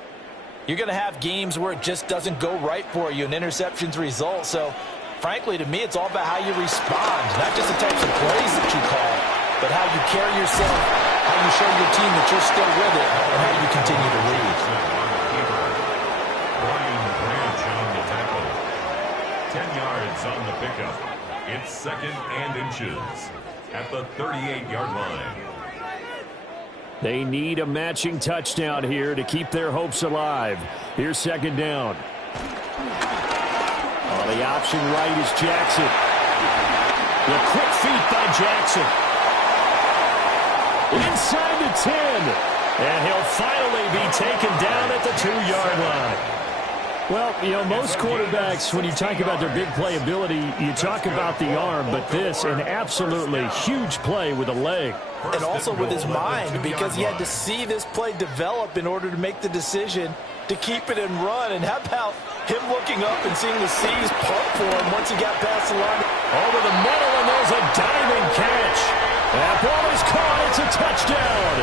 you're going to have games where it just doesn't go right for you and interceptions result. So, frankly, to me, it's all about how you respond, not just the types of plays that you call, but how you carry yourself, how you show your team that you're still with it, and how you continue to lead. Brian Branch on the tackle. 10 yards on the pickup. It's 2nd and inches at the 38-yard line. They need a matching touchdown here to keep their hopes alive. Here's 2nd down. On the option right is Jackson. The quick feet by Jackson. Inside the 10. And he'll finally be taken down at the 2-yard line. Well, you know, most quarterbacks, when you talk about their big playability, you talk about the arm, but this, an absolutely huge play with a leg. And also with his mind, because he had to see this play develop in order to make the decision to keep it and run. And how about him looking up and seeing the C's part for him once he got past the line? Over the middle, and there's a diving catch. That ball is caught. It's a touchdown.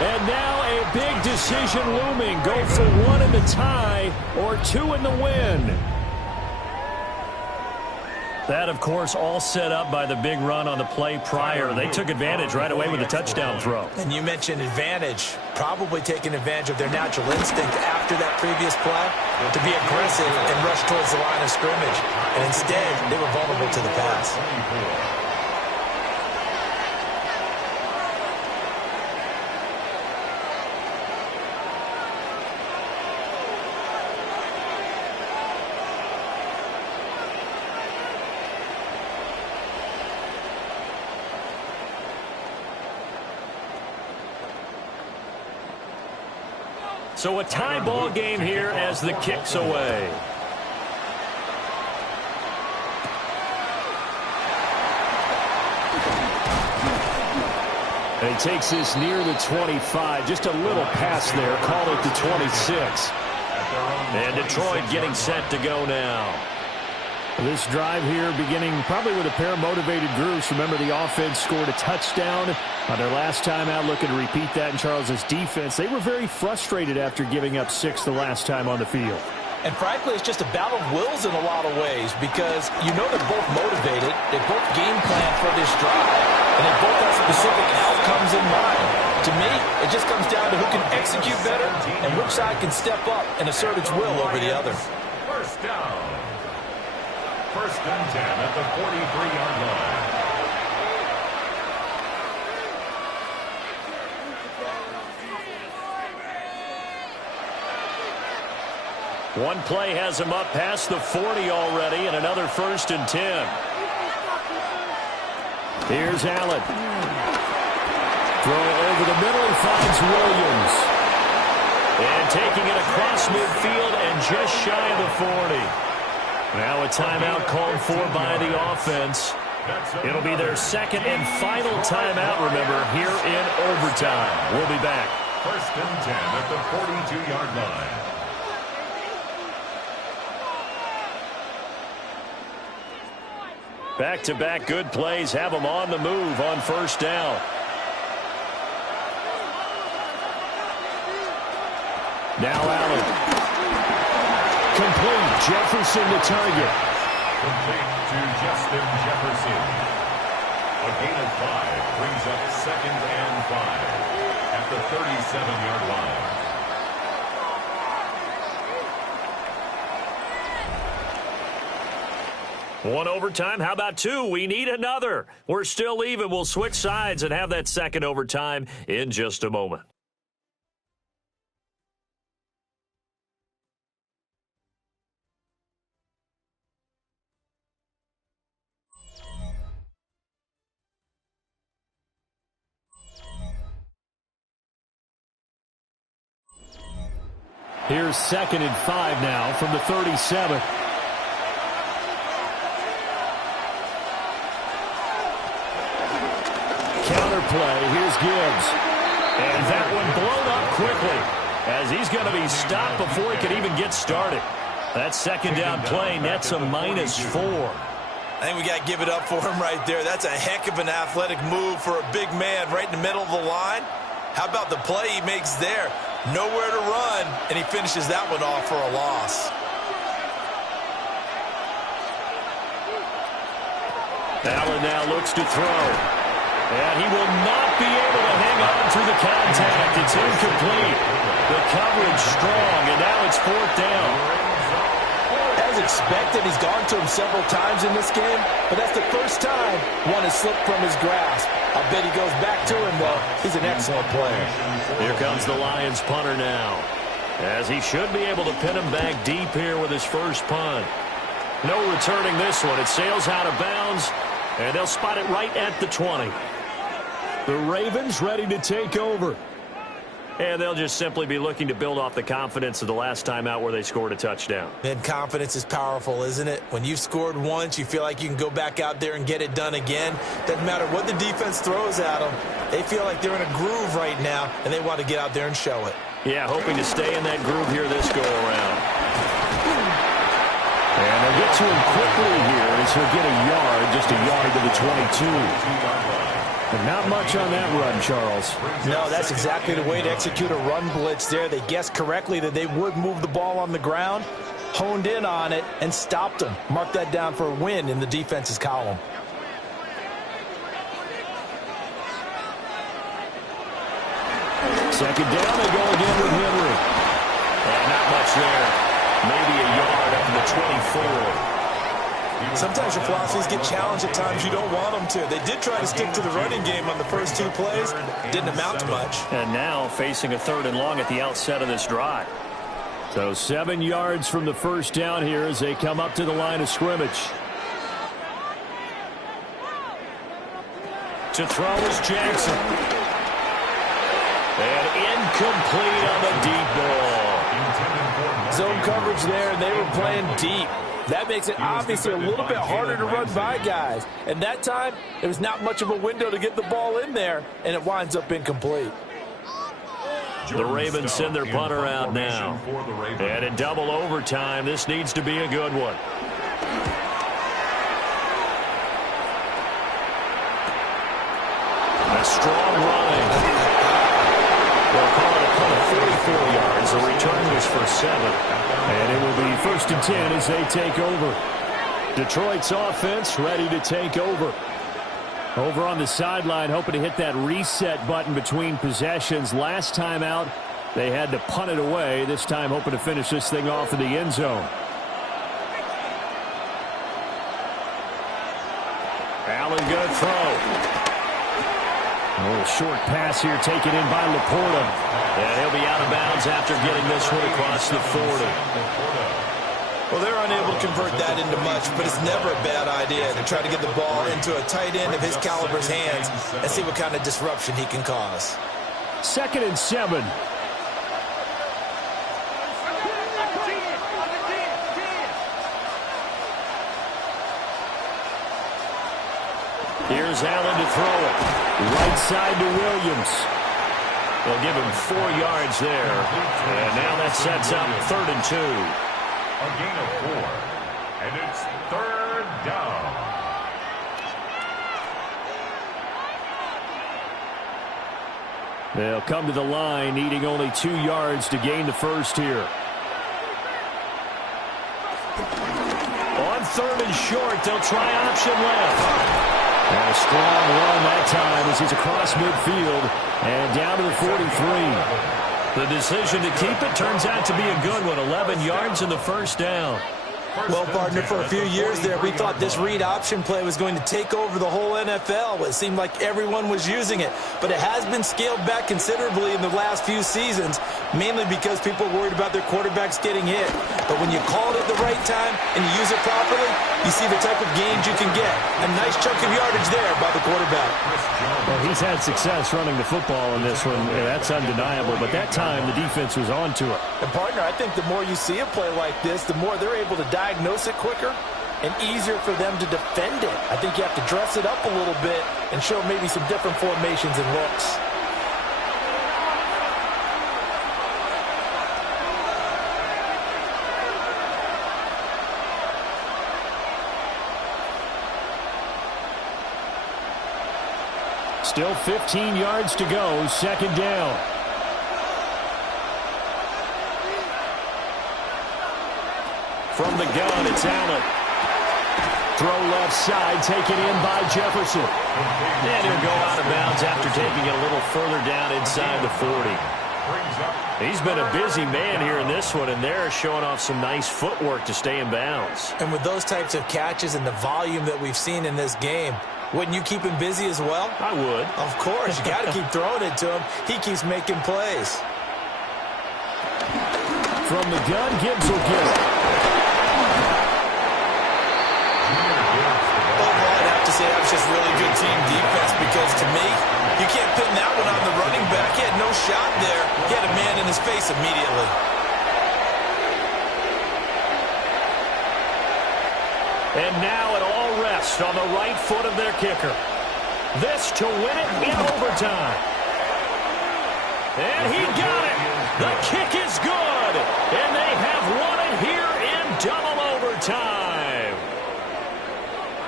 And now a big decision looming. Go for 1 in the tie or 2 in the win. That, of course, all set up by the big run on the play prior. They took advantage right away with a touchdown throw. And you mentioned advantage, probably taking advantage of their natural instinct after that previous play to be aggressive and rush towards the line of scrimmage. And instead, they were vulnerable to the pass. So a tie ball game here as the kick's away. And he takes this near the 25. Just a little pass there. Call it the 26. And Detroit getting set to go now. This drive here beginning probably with a pair of motivated groups. Remember, the offense scored a touchdown on their last time out. Looking to repeat that in Charles's defense. They were very frustrated after giving up 6 the last time on the field. And frankly, it's just a battle of wills in a lot of ways because you know they're both motivated. They both game plan for this drive, and they both have specific outcomes in mind. To me, it just comes down to who can execute better and which side can step up and assert its will over the other. First down. First and 10 at the 43-yard line. One play has him up past the 40 already, and another first and 10. Here's Allen. Throw over the middle, he finds Williams. And taking it across midfield and just shy of the 40. Now a timeout called for by the offense. It'll be their second and final timeout, remember, here in overtime. We'll be back. First and 10 at the 42-yard line. Back-to-back good plays have them on the move on first down. Now Allen. Complete. Jefferson the target. Complete to Justin Jefferson. A gain of 5 brings up second and 5 at the 37-yard line. One overtime. How about 2? We need another. We're still even. We'll switch sides and have that second overtime in just a moment. Here's second and 5 now from the 37. Counterplay. Here's Gibbs. And that one blown up quickly as he's going to be stopped before he could even get started. That second down play nets a -4. I think we got to give it up for him right there. That's a heck of an athletic move for a big man right in the middle of the line. How about the play he makes there? Nowhere to run, and he finishes that one off for a loss. Allen now looks to throw. And he will not be able to hang on through the contact. It's incomplete. The coverage strong, and now it's fourth down. As expected, he's gone to him several times in this game, but that's the first time one has slipped from his grasp. I bet he goes back to him, though. He's an excellent player. Here comes the Lions punter now, as he should be able to pin him back deep here with his first punt. No returning this one. It sails out of bounds, and they'll spot it right at the 20. The Ravens ready to take over. And they'll just simply be looking to build off the confidence of the last time out where they scored a touchdown. And confidence is powerful, isn't it? When you've scored once, you feel like you can go back out there and get it done again. Doesn't matter what the defense throws at them. They feel like they're in a groove right now, and they want to get out there and show it. Yeah, hoping to stay in that groove here this go-around. And they'll get to him quickly here as he'll get a yard, just a yard to the 22. But not much on that run, Charles. No, that's exactly the way to execute a run blitz there. They guessed correctly that they would move the ball on the ground, honed in on it, and stopped them. Mark that down for a win in the defense's column. Second down, they go again with Henry. And not much there. Maybe a yard up to the 24. Sometimes your philosophies get challenged at times you don't want them to. They did try to stick to the running game on the first 2 plays. Didn't amount to much. And now facing a 3rd and long at the outset of this drive. So 7 yards from the first down here as they come up to the line of scrimmage. To throw is Jackson. And incomplete on the deep ball. zone coverage there, and they were playing deep. That makes it obviously a little bit harder to run by guys. And that time, there was not much of a window to get the ball in there, and it winds up incomplete. The Ravens send their punter out now. And in double overtime, this needs to be a good one. A strong running. They'll call it a punt of 44 yards. The return was for 7. And it will be 1st and 10 as they take over. Detroit's offense ready to take over. Over on the sideline, hoping to hit that reset button between possessions. Last time out, they had to punt it away. This time, hoping to finish this thing off in the end zone. Allen going to throw. A little short pass here taken in by Laporta. And he'll be out of bounds after getting this one across the 40. Well, they're unable to convert that into much, but it's never a bad idea to try to get the ball into a tight end of his caliber's hands and see what kind of disruption he can cause. 2nd and 7. Here's Allen to throw it. Right side to Williams. They'll give him 4 yards there. And now that sets up 3rd and 2. A gain of 4. And it's 3rd down. They'll come to the line, needing only 2 yards to gain the first here. On 3rd and short, they'll try option left. And a strong run that time as he's across midfield and down to the 43. The decision to keep it turns out to be a good one. 11 yards in the first down. Well, partner, for a few years there, we thought this read option play was going to take over the whole NFL. It seemed like everyone was using it, but it has been scaled back considerably in the last few seasons, mainly because people are worried about their quarterbacks getting hit. But when you call it at the right time and you use it properly, you see the type of gains you can get. A nice chunk of yardage there by the quarterback. Well, he's had success running the football in this one. That's undeniable, but that time the defense was on to it. And, partner, I think the more you see a play like this, the more they're able to diagnose it quicker and easier for them to defend it. I think you have to dress it up a little bit and show maybe some different formations and looks. Still 15 yards to go, 2nd down. From the gun, it's Allen. Throw left side, taken in by Jefferson. And he'll go out of bounds after taking it a little further down inside the 40. He's been a busy man here in this one, and they're showing off some nice footwork to stay in bounds. And with those types of catches and the volume that we've seen in this game, wouldn't you keep him busy as well? I would. Of course. You got to keep throwing it to him. He keeps making plays. From the gun, Gibbs will get it. Overall, I'd have to say that was just really good team defense because, to me, you can't pin that one on the running back. He had no shot there. He had a man in his face immediately. And now it all rests on the right foot of their kicker. This to win it in overtime. And he got it. The kick is good. And they have won it here in double overtime.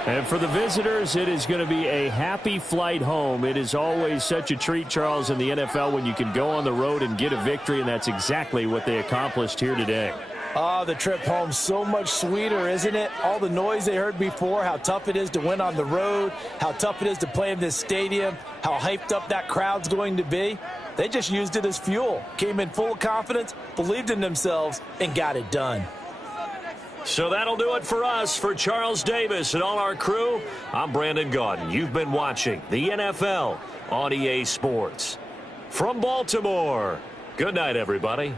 And for the visitors, it is going to be a happy flight home. It is always such a treat, Charles, in the NFL when you can go on the road and get a victory, and that's exactly what they accomplished here today. Oh, the trip home so much sweeter, isn't it? All the noise they heard before, how tough it is to win on the road, how tough it is to play in this stadium, how hyped up that crowd's going to be. They just used it as fuel, came in full of confidence, believed in themselves, and got it done. So that'll do it for us. For Charles Davis and all our crew, I'm Brandon Gaudin. You've been watching the NFL on EA Sports. From Baltimore, good night, everybody.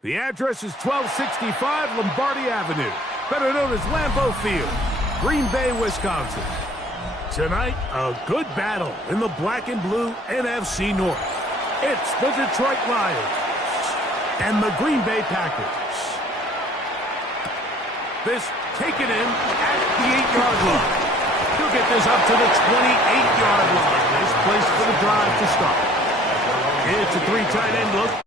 The address is 1265 Lombardi Avenue, better known as Lambeau Field, Green Bay, Wisconsin. Tonight, a good battle in the black and blue NFC North. It's the Detroit Lions and the Green Bay Packers. This taken in at the 8-yard line. He'll get this up to the 28-yard line. Nice place for the drive to start. It's a 3-tight end look.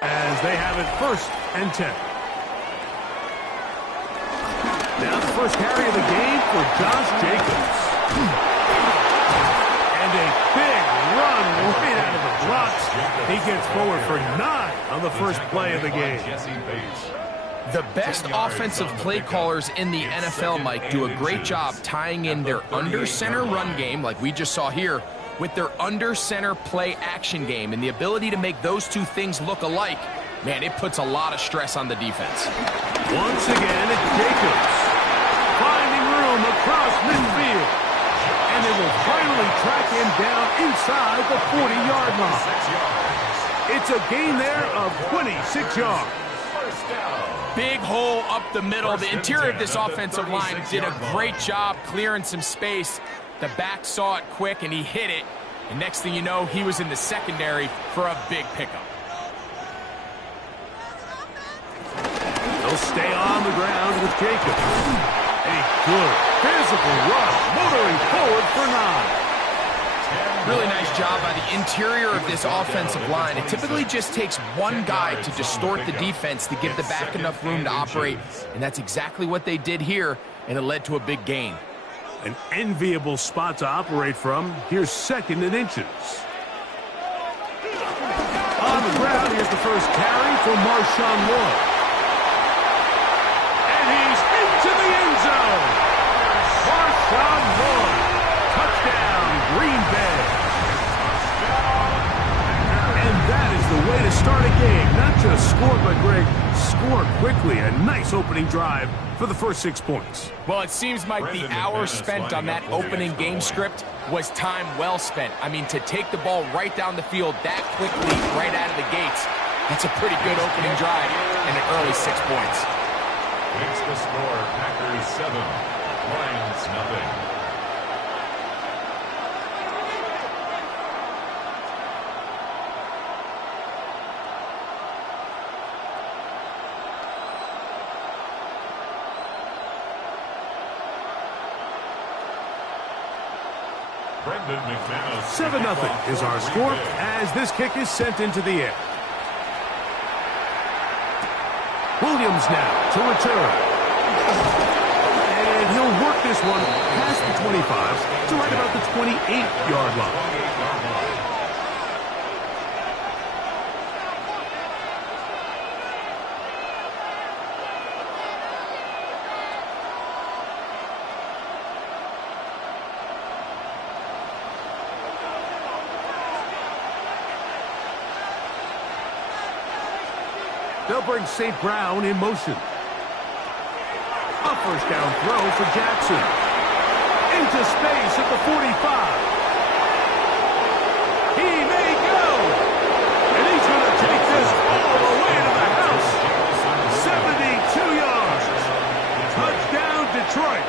As they have it 1st and 10. Now the first carry of the game for Josh Jacobs. And a big run right out of the blocks. He gets forward for 9 on the first play of the game. The best offensive play callers in the NFL, Mike, do a great job tying in their under-center run game, like we just saw here, with their under-center play action game. And the ability to make those two things look alike, man, it puts a lot of stress on the defense. Once again, it's Jacobs finding room across midfield. And they will finally track him down inside the 40-yard line. It's a gain there of 26 yards. Big hole up the middle. The interior of this offensive line did a great job clearing some space. The back saw it quick, and he hit it. And next thing you know, he was in the secondary for a big pickup. They'll stay on the ground with Jacobs. A good physical run, motoring forward for 9. Really nice job by the interior of this offensive line. It typically just takes one guy to distort the defense to give the back enough room to operate, and that's exactly what they did here, and it led to a big gain. An enviable spot to operate from. Here's 2nd and inches. On the ground, here's the first carry for Marshawn Lloyd. And he's into the end zone. Marshawn Lloyd. Touchdown, Green Bay. And that is the way to start a game. Not just score, but, Greg, score quickly. A nice opening drive for the first 6 points. Well, it seems like the hour spent on that opening game script was time well spent. I mean, to take the ball right down the field that quickly, right out of the gates, that's a pretty good opening drive and an early 6 points. Makes the score Packers 7, Lions nothing. Brendan McManus. 7-0 is our score as this kick is sent into the air. Williams now to return. And he'll work this one past the 25 to right about the 28-yard line. They'll bring St. Brown in motion. A first down throw for Jackson. Into space at the 45. He may go. And he's going to take this all the way to the house. 72 yards. Touchdown, Detroit.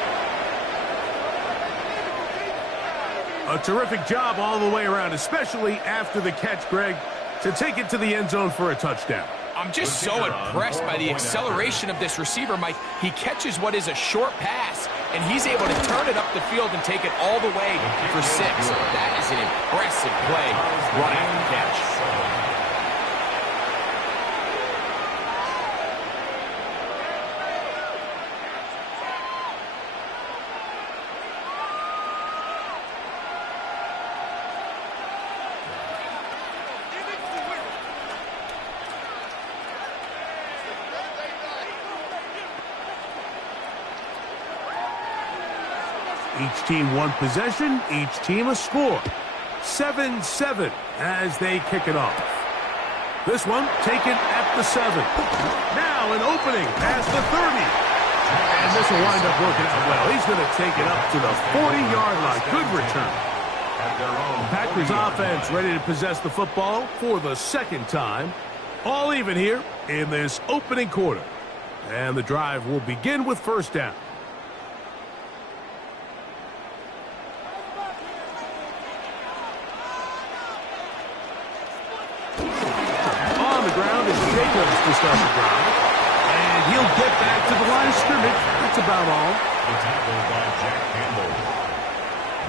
A terrific job all the way around, especially after the catch, Greg, to take it to the end zone for a touchdown. I'm just so impressed by the acceleration of this receiver, Mike. He catches what is a short pass, and he's able to turn it up the field and take it all the way for 6. That is an impressive play right after the catch. Each team one possession, each team a score. 7-7 as they kick it off. This one taken at the 7. Now an opening past the 30. And this will wind up working out well. He's going to take it up to the 40-yard line. Good return. Packers offense ready to possess the football for the second time. All even here in this opening quarter. And the drive will begin with first down. Jacobs to start the drive. And he'll get back to the line of scrimmage. That's about all. The tackle by Jack Campbell.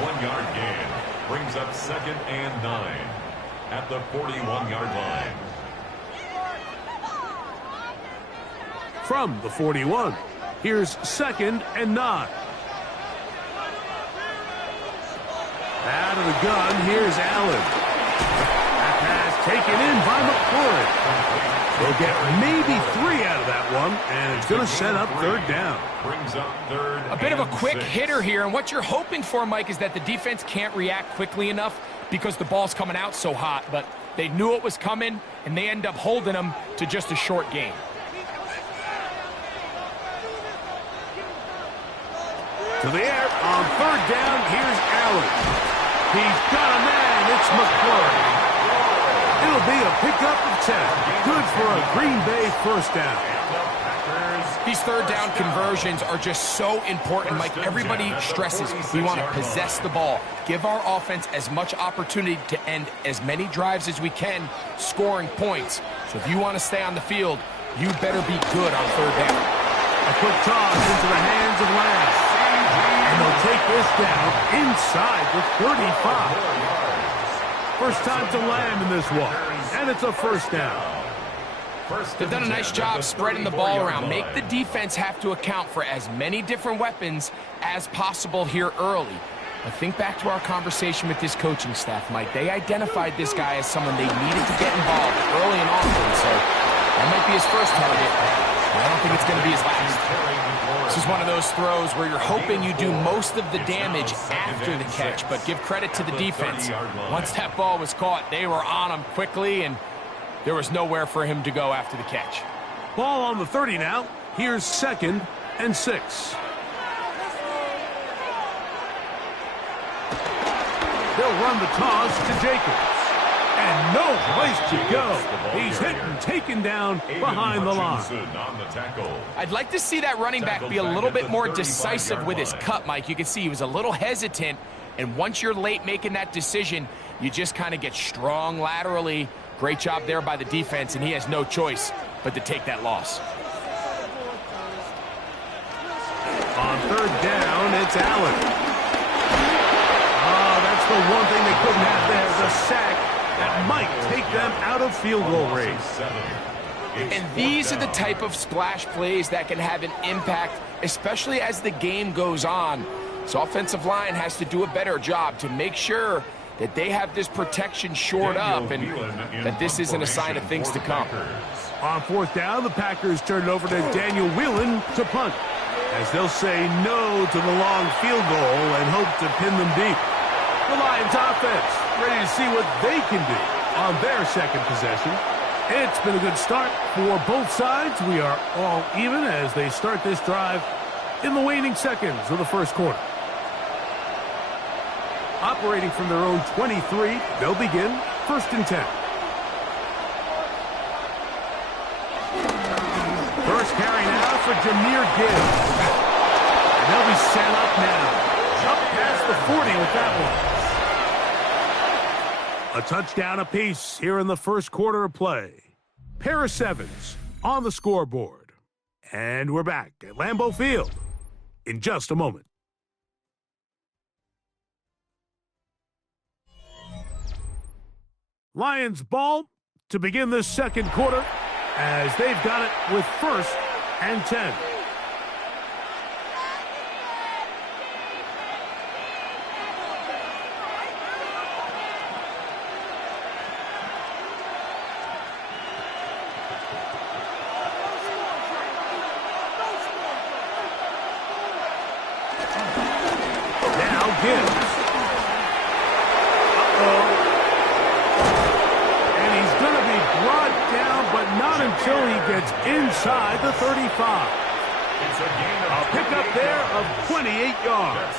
1-yard gain. Brings up 2nd and 9 at the 41-yard line. From the 41, here's 2nd and 9. Out of the gun, here's Allen. That pass taken in by McCoy. They'll get maybe 3 out of that one, and it's going to set up third down. Brings up 3rd. A bit of a quick 6. hitter here, and what you're hoping for, Mike, is that the defense can't react quickly enough because the ball's coming out so hot, but they knew it was coming, and they end up holding them to just a short gain. To the air on third down, here's Allen. He's got a man, it's McCoy. It'll be a pickup of 10. Good for a Green Bay first down. These third down conversions are just so important, Mike. Everybody stresses we want to possess the ball, give our offense as much opportunity to end as many drives as we can, scoring points. So if you want to stay on the field, you better be good on third down. A quick toss into the hands of Lamb. And they'll take this down inside the 35. First time to Lamb in this one, and it's a first down. They've done a nice job spreading the ball around. Make the defense have to account for as many different weapons as possible here early. But think back to our conversation with this coaching staff, Mike. They identified this guy as someone they needed to get involved early and often, so that might be his first target. I don't think it's going to be his last. This is one of those throws where you're hoping you do most of the damage after the catch, but give credit to the defense. Once that ball was caught, they were on him quickly, and there was nowhere for him to go after the catch. Ball on the 30 now. Here's 2nd and 6. They'll run the toss to Jacobs. And no place to go. He's hit and taken down behind the line. I'd like to see that running back be a little bit more decisive with his cut, Mike. You can see he was a little hesitant, and once you're late making that decision, you just kind of get strong laterally. Great job there by the defense, and he has no choice but to take that loss. On third down, it's Allen. Oh, that's the one thing they couldn't have there, the sack that might take them out of field goal range. And these are the type of splash plays that can have an impact, especially as the game goes on. So offensive line has to do a better job to make sure that they have this protection shored up and that this isn't a sign of things to come. On fourth down, the Packers turn it over to Daniel Whelan to punt, as they'll say no to the long field goal and hope to pin them deep. The Lions offense ready to see what they can do on their second possession. It's been a good start for both sides. We are all even as they start this drive in the waning seconds of the first quarter. Operating from their own 23, they'll begin 1st and 10. First carry now for Jahmyr Gibbs. And they'll be set up now. Jump past the 40 with that one. A touchdown apiece here in the first quarter of play. Pair of sevens on the scoreboard. And we're back at Lambeau Field in just a moment. Lions ball to begin this second quarter as they've got it with 1st and 10. Now Gibbs. Not until he gets inside the 35. A pickup there of 28 yards.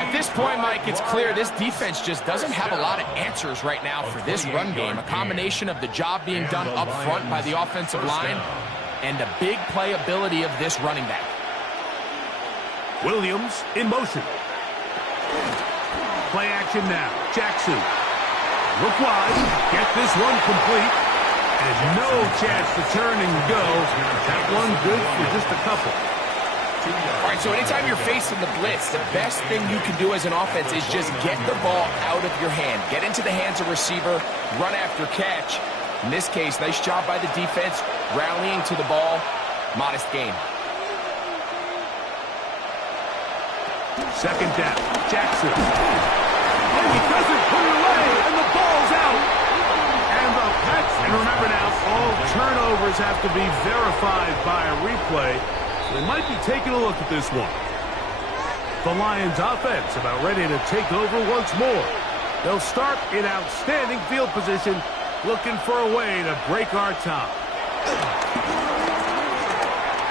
At this point, Mike, it's clear this defense just doesn't have a lot of answers right now for this run game. A combination of the job being done up front by the offensive line and the big playability of this running back. Williams in motion. Play action now. Jackson. Look wide. Get this one complete. And no chance to turn and go. That one good for just a couple. All right, so anytime you're facing the blitz, the best thing you can do as an offense is just get the ball out of your hand. Get into the hands of receiver, run after catch. In this case, nice job by the defense, rallying to the ball. Modest gain. Second down, Jackson. And he doesn't put it away, and the ball's out. And remember now, all turnovers have to be verified by a replay. So they might be taking a look at this one. The Lions offense about ready to take over once more. They'll start in outstanding field position, looking for a way to break our tie.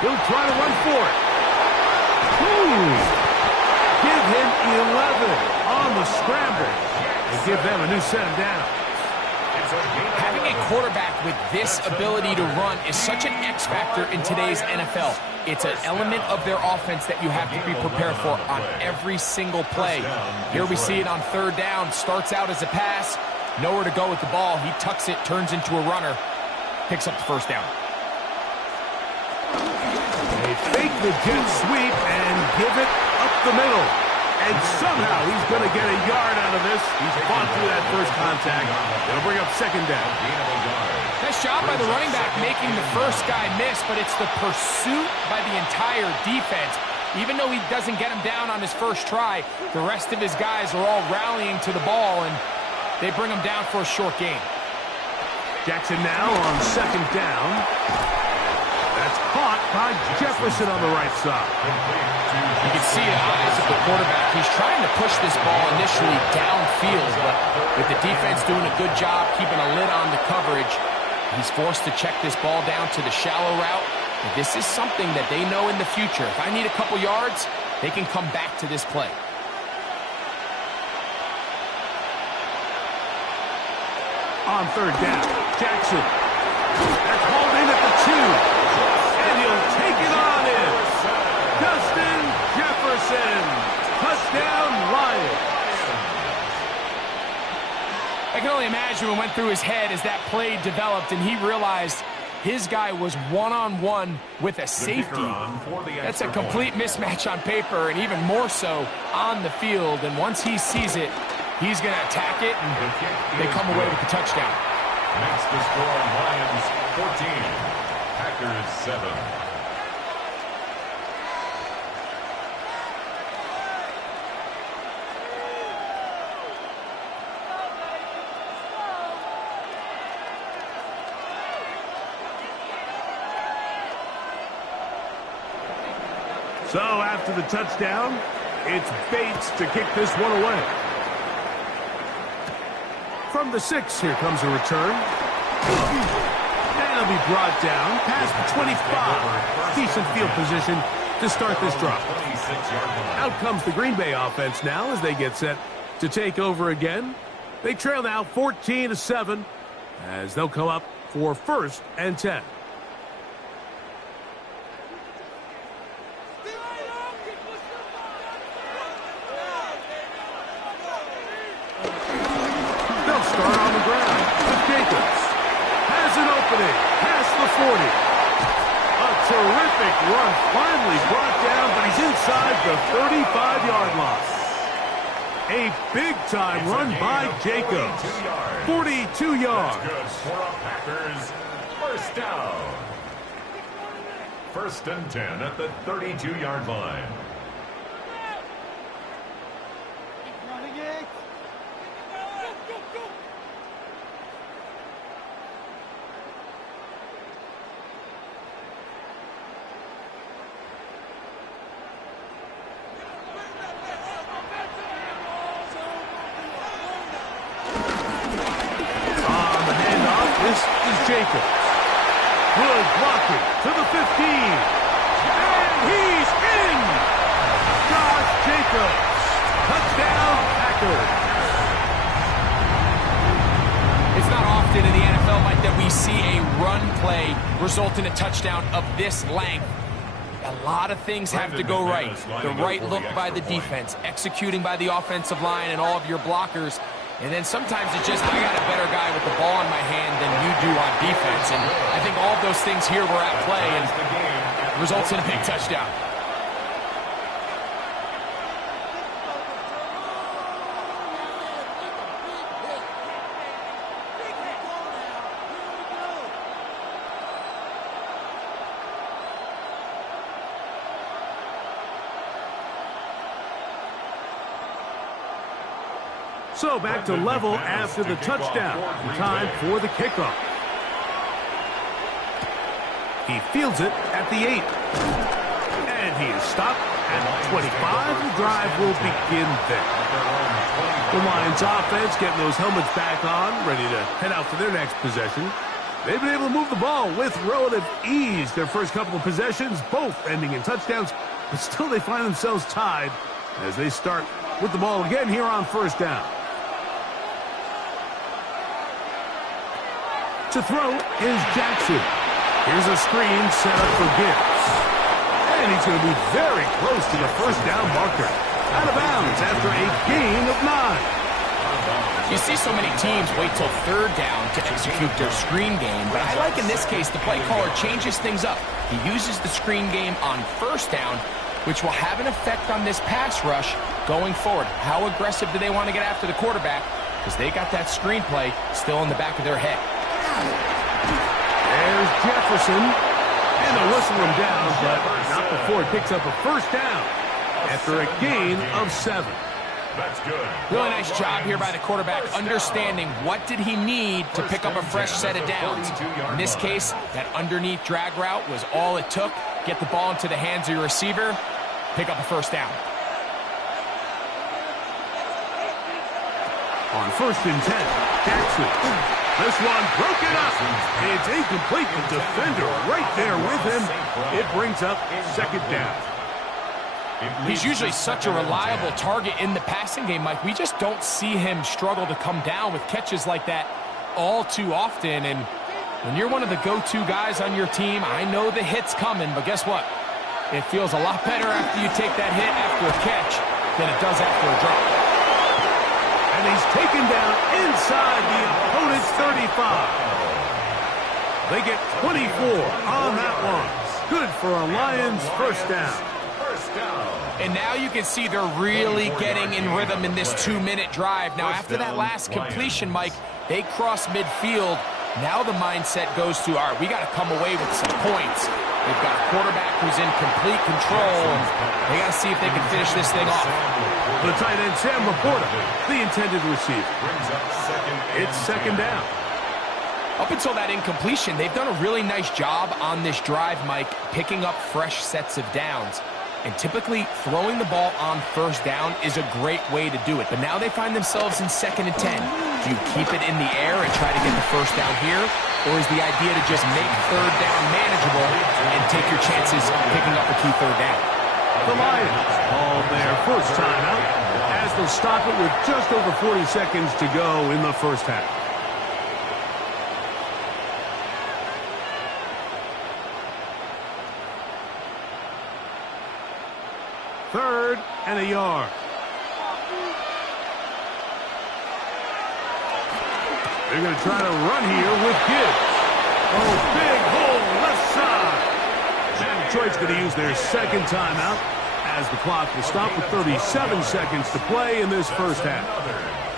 He'll try to run for it. Give him 11 on the scramble and give them a new set of downs. Having a quarterback with this ability to run is such an X factor in today's NFL. It's an element of their offense that you have to be prepared for on every single play. Here we see it on 3rd down. Starts out as a pass. Nowhere to go with the ball. He tucks it, turns into a runner. Picks up the 1st down. They fake the jet sweep and give it up the middle. And somehow he's going to get a yard out of this. He's fought through that first contact. It'll bring up 2nd down. Nice job by the running back making the first guy miss, but it's the pursuit by the entire defense. Even though he doesn't get him down on his first try, the rest of his guys are all rallying to the ball, and they bring him down for a short gain. Jackson now on 2nd down. That's caught by Jefferson on the right side. You can see the eyes of the quarterback. He's trying to push this ball initially downfield, but with the defense doing a good job keeping a lid on the coverage, he's forced to check this ball down to the shallow route. But this is something that they know in the future. If I need a couple yards, they can come back to this play. On 3rd down, Jackson. That's hauled in at the 2. And he'll take it on in. Justin Jefferson. Touchdown, Lions. I can only imagine what went through his head as that play developed and he realized his guy was one-on-one with a safety. That's a complete mismatch on paper and even more so on the field. And once he sees it, he's going to attack it, and they come away with the touchdown. Makes the score Lions 14, Packers 7. So after the touchdown, it's Bates to kick this one away. From the 6, here comes a return. And he'll be brought down past the 25. Decent field position to start this drive. Out comes the Green Bay offense now as they get set to take over again. They trail now 14-7 as they'll come up for 1st and 10. They'll start on the ground with Jacobs. Has an opening past the 40. A terrific run finally brought down, but he's inside the 35-yard line. A big-time run by Jacobs. 42 yards. That's good for a Packers first down. 1st and 10 at the 32-yard line. Jacobs. Good blocking to the 15. And he's in! Josh Jacobs. Touchdown, Packers. It's not often in the NFL, Mike, that we see a run play result in a touchdown of this length. A lot of things have to go right. The right look by the defense, executing by the offensive line and all of your blockers. And then sometimes it's just, I got a better guy with the ball in my hand than you do on defense. And I think all of those things here were at play and results in a big touchdown. So back to level after the touchdown. Time for the kickoff. He fields it at the 8. And he is stopped at the 25. The drive will begin there. The Lions offense getting those helmets back on, ready to head out for their next possession. They've been able to move the ball with relative ease. Their first couple of possessions, both ending in touchdowns, but still they find themselves tied as they start with the ball again here on 1st down. To throw is Jackson. Here's a screen set up for Gibbs. And he's going to be very close to the 1st down marker. Out of bounds after a gain of 9. You see so many teams wait till 3rd down to execute their screen game, but I like in this case the play caller changes things up. He uses the screen game on 1st down, which will have an effect on this pass rush going forward. How aggressive do they want to get after the quarterback? Because they got that screen play still in the back of their head. There's Jefferson. And they'll whistle him down, but not before it picks up a 1st down after a gain of 7. That's good. Really nice job here by the quarterback, understanding what did he need to pick up a fresh set of downs. In this case, that underneath drag route was all it took. Get the ball into the hands of your receiver, pick up a 1st down. On 1st and 10, Jackson. This one broken up. It's incomplete. The defender right there with him. It brings up 2nd down. He's usually such a reliable target in the passing game, Mike. We just don't see him struggle to come down with catches like that all too often. And when you're one of the go-to guys on your team, I know the hit's coming, but guess what? It feels a lot better after you take that hit after a catch than it does after a drop. And he's taken down inside the opponent's 35. They get 24 on that one. Good for a Lions 1st down. And now you can see they're really getting in rhythm in this 2-minute drive. Now, after that last completion, Mike, they cross midfield. Now the mindset goes to, all right, we got to come away with some points. They've got a quarterback who's in complete control. They got to see if they can finish this thing off. The tight end, Sam Laporta, the intended receiver. It's 2nd down. Up until that incompletion, they've done a really nice job on this drive, Mike, picking up fresh sets of downs. And typically, throwing the ball on first down is a great way to do it. But now they find themselves in 2nd and 10. Do you keep it in the air and try to get the first down here? Or is the idea to just make 3rd down manageable and take your chances picking up a key 3rd down? The Lions call their first timeout as they'll stop it with just over 40 seconds to go in the first half. Third and a yard. They're going to try to run here with Gibbs. Oh, big hole left side. And Detroit's going to use their 2nd timeout as the clock will stop with 37 seconds to play in this first half.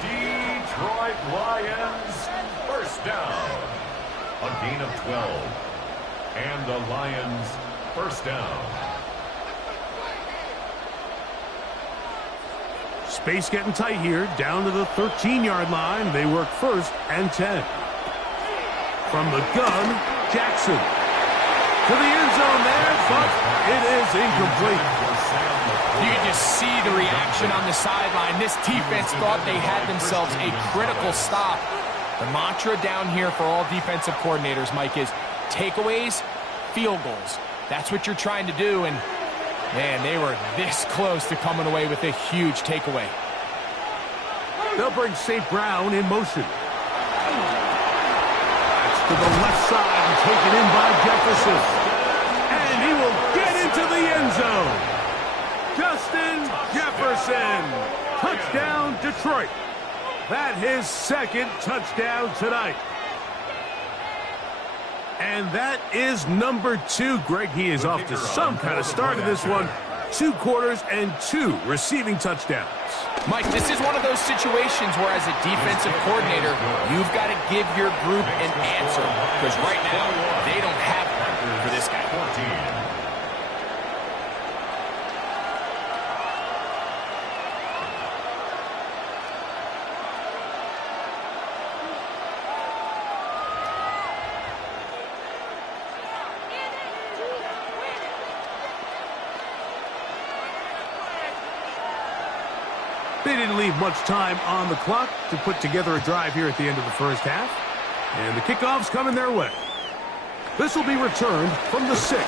Detroit Lions first down. A gain of 12. And the Lions first down. Space getting tight here, down to the 13-yard line. They work 1st and 10. From the gun, Jackson. To the end zone there, but it is incomplete. You can just see the reaction on the sideline. This defense thought they had themselves a critical stop. The mantra down here for all defensive coordinators, Mike, is takeaways, field goals. That's what you're trying to do, and man, they were this close to coming away with a huge takeaway. They'll bring St. Brown in motion. That's to the left side and taken in by Jefferson. And he will get into the end zone. Justin Jefferson. Touchdown, Detroit. That's his 2nd touchdown tonight. And that is number 2. Greg, he is off to some kind of start in this one. 2 quarters and 2 receiving touchdowns. Mike, this is one of those situations where as a defensive coordinator, you've got to give your group an answer. Because right now, they don't have one for this guy. 14. They didn't leave much time on the clock to put together a drive here at the end of the first half. And the kickoff's coming their way. This will be returned from the 6.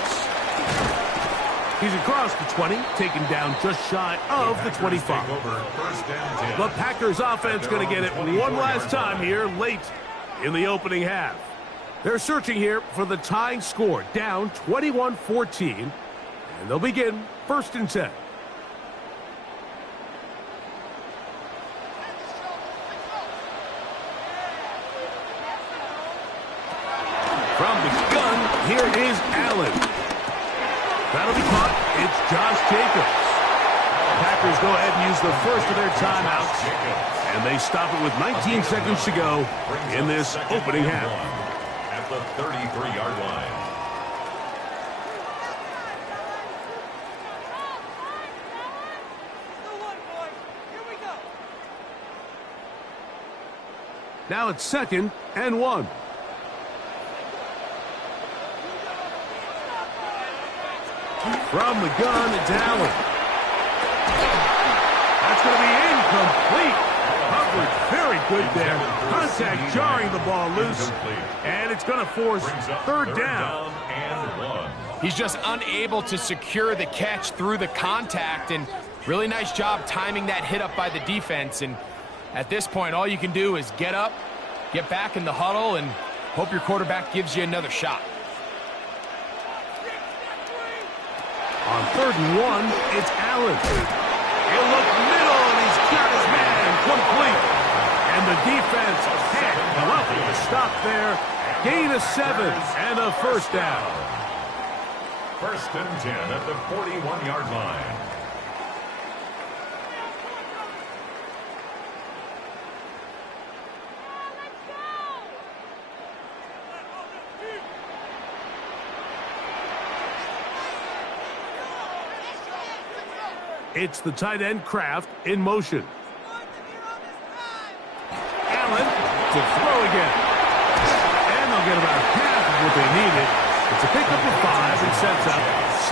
He's across the 20, taken down just shy of the 25. The Packers offense going to get it one last time here late in the opening half. They're searching here for the tying score, down 21-14. And they'll begin 1st and 10. From the gun, here is Allen. That'll be caught. It's Josh Jacobs. Packers go ahead and use the first of their timeouts. And they stop it with 19 seconds to go in this opening half. At the 33-yard line. Now it's 2nd and 1. From the gun, it's Allen. That's going to be incomplete. Coverage very good there. Contact jarring the ball loose. And it's going to force 3rd down. He's just unable to secure the catch through the contact, and really nice job timing that hit up by the defense. And at this point, all you can do is get up, get back in the huddle, and hope your quarterback gives you another shot. On 3rd and 1, it's Allen. He'll look middle, and he's got his man complete. And the defense can't come up with a stop there. Gain of 7 and a 1st down. 1st and 10 at the 41-yard line. It's the tight end Kraft in motion. Allen to throw again. And they'll get about half of what they needed. It's a pickup of 5 and sets up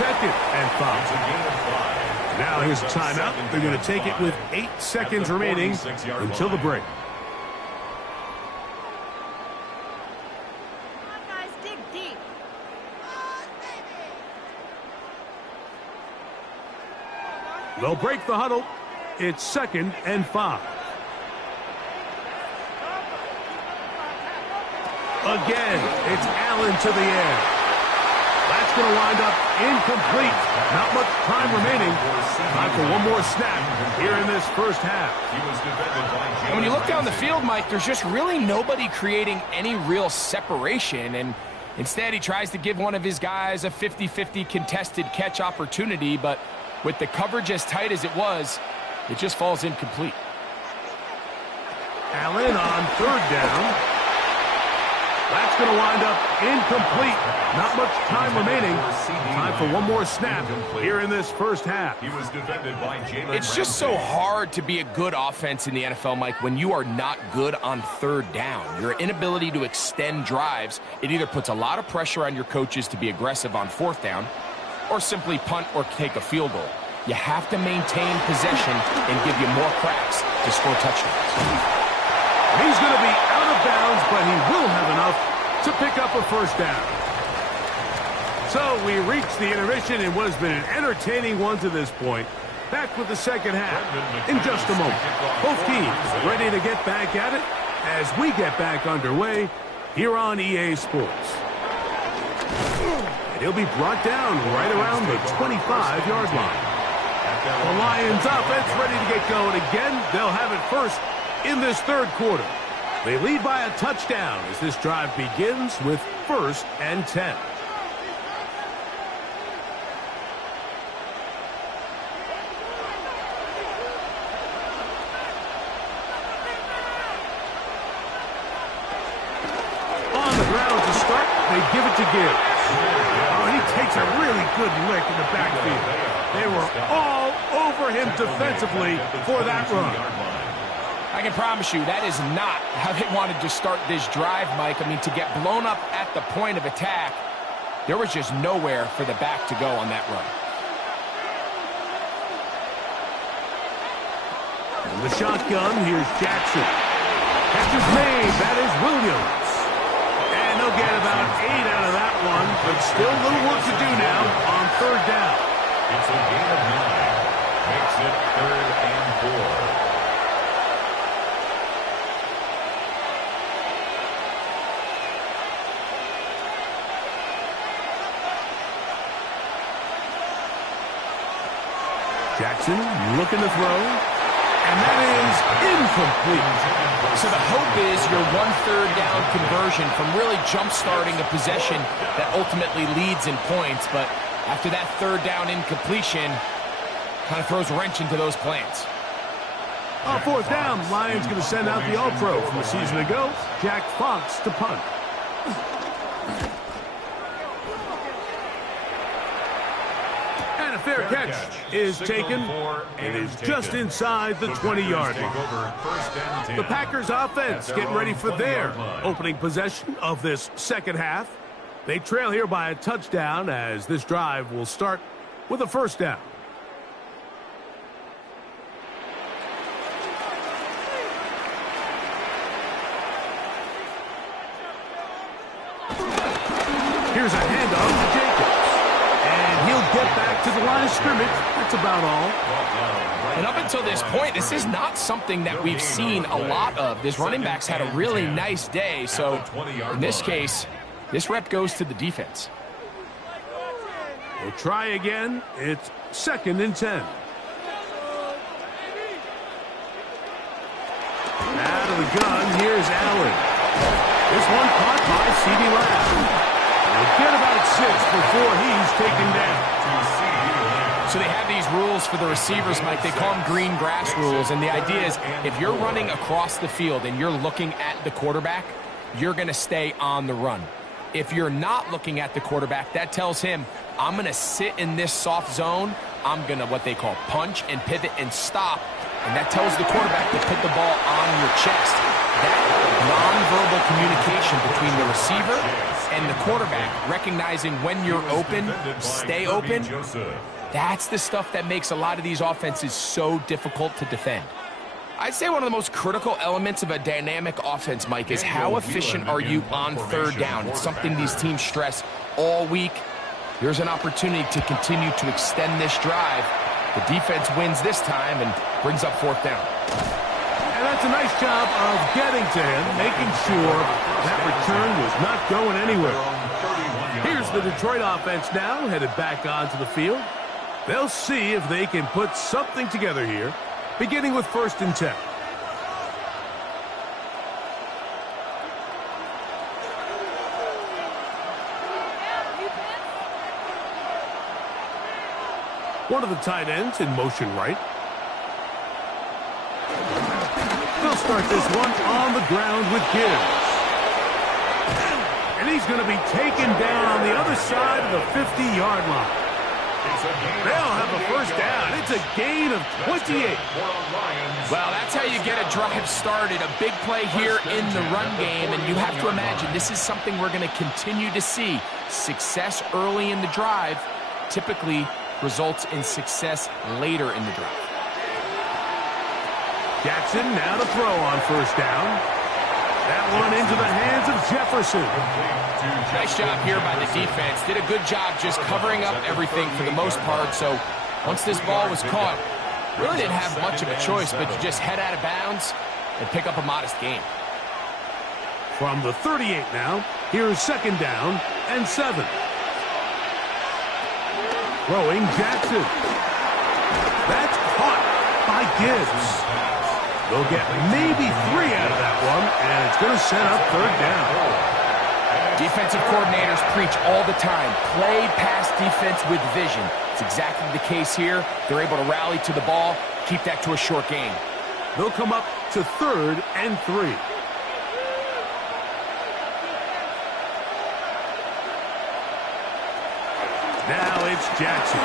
second and 5. It's a gain of 5. Now here's a timeout. They're going to take it with 8 seconds remaining until the break. They'll break the huddle. It's 2nd and 5. Again, it's Allen to the air. That's going to wind up incomplete. Not much time remaining. Time for one more snap here in this first half. And when you look down the field, Mike, there's just really nobody creating any real separation. And instead, he tries to give one of his guys a 50-50 contested catch opportunity. But with the coverage as tight as it was, it just falls incomplete. Allen on 3rd down. That's going to wind up incomplete. Not much time remaining. Time for one more snap here in this first half. He was defended by Jalen It's just so hard to be a good offense in the NFL, Mike, when you are not good on 3rd down. Your inability to extend drives, it either puts a lot of pressure on your coaches to be aggressive on 4th down or simply punt or take a field goal. You have to maintain possession and give you more cracks to score touchdowns. He's going to be out of bounds, but he will have enough to pick up a first down. So we reach the intermission in what has been an entertaining one to this point. Back with the second half in just a moment. Both teams ready to get back at it as we get back underway here on EA Sports. And he'll be brought down right around the 25-yard line. The Lions offense ready to get going again. They'll have it first in this 3rd quarter. They lead by a touchdown as this drive begins with 1st and 10. On the ground to start, they give it to Gibbs. Oh, he takes a really good lick in the backfield. They were all over him defensively for that run. I can promise you that is not how they wanted to start this drive, Mike. I mean, to get blown up at the point of attack, there was just nowhere for the back to go on that run. In the shotgun, here's Jackson. Catch is made. That is Williams. And they'll get about 8 out of that one, but still a little work to do now on 3rd down. It's a gain of 9. Makes it 3rd and 4. Jackson looking to throw, and that is incomplete. So the hope is your 1/3 down conversion from really jump-starting a possession that ultimately leads in points, but after that 3rd down incompletion, kind of throws a wrench into those plans. On 4th down, Lions going to send out the All-Pro from a season ago, Jack Fox to punt. And a fair catch is taken. It is just inside the 20-yard line. The Packers offense getting ready for their opening possession of this second half. They trail here by a touchdown as this drive will start with a 1st down. Here's a handoff to Jacobs. And he'll get back to the line of scrimmage. That's about all. And up until this point, this is not something that we've seen a lot of. This running back's had a really nice day. So in this case, this rep goes to the defense. We'll try again. It's 2nd and 10. Out of the gun, here's Allen. This one caught by CeeDee Lamb. We'll get about 6 before he's taken down. So they have these rules for the receivers, Mike. They call them green grass rules. And the idea is if you're running across the field and you're looking at the quarterback, you're going to stay on the run. If you're not looking at the quarterback, that tells him, I'm going to sit in this soft zone. I'm going to what they call punch and pivot and stop. And that tells the quarterback to put the ball on your chest. That nonverbal communication between the receiver and the quarterback recognizing when you're open, stay open, that's the stuff that makes a lot of these offenses so difficult to defend. I'd say one of the most critical elements of a dynamic offense, Mike, is how efficient are you on third down. It's something these teams stress all week. Here's an opportunity to continue to extend this drive. The defense wins this time and brings up fourth down. And that's a nice job of getting to him, making sure that return was not going anywhere. Here's the Detroit offense now, headed back onto the field. They'll see if they can put something together here, beginning with 1st and 10. One of the tight ends in motion right. They'll start this one on the ground with Gibbs. And he's going to be taken down on the other side of the 50-yard line. They'll have a first down. It's a gain of 28. Well, that's how you get a drive started. A big play here in the run game, and you have to imagine this is something we're going to continue to see. Success early in the drive typically results in success later in the drive. Jackson now to throw on first down. That one into the hands of Jefferson. Nice job here by the defense. Did a good job just covering up everything for the most part. So once this ball was caught, really didn't have much of a choice but to just head out of bounds and pick up a modest gain. From the 38 now, here's 2nd down and 7. Throwing Jackson. That's caught by Gibbs. They'll get maybe 3 out of that one, and it's going to set up 3rd down. Defensive coordinators preach all the time, play pass defense with vision. It's exactly the case here. They're able to rally to the ball, keep that to a short gain. They'll come up to 3rd and 3. Now it's Jackson.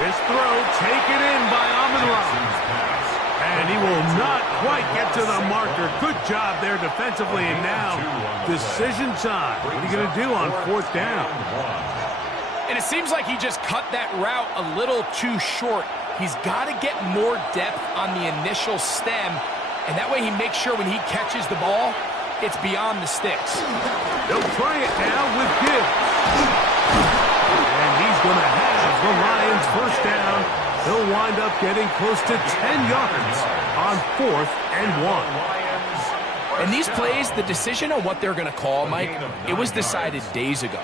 This throw taken in by Amon-Ra. And he will not quite get to the marker. Good job there defensively. And now, decision time. What are you going to do on 4th down? And it seems like he just cut that route a little too short. He's got to get more depth on the initial stem. And that way he makes sure when he catches the ball, it's beyond the sticks. They'll try it now with Gibbs. And he's going to have the Lions first down. They'll wind up getting close to 10 yards on 4th and 1. And these plays, the decision on what they're going to call, Mike, it was decided days ago.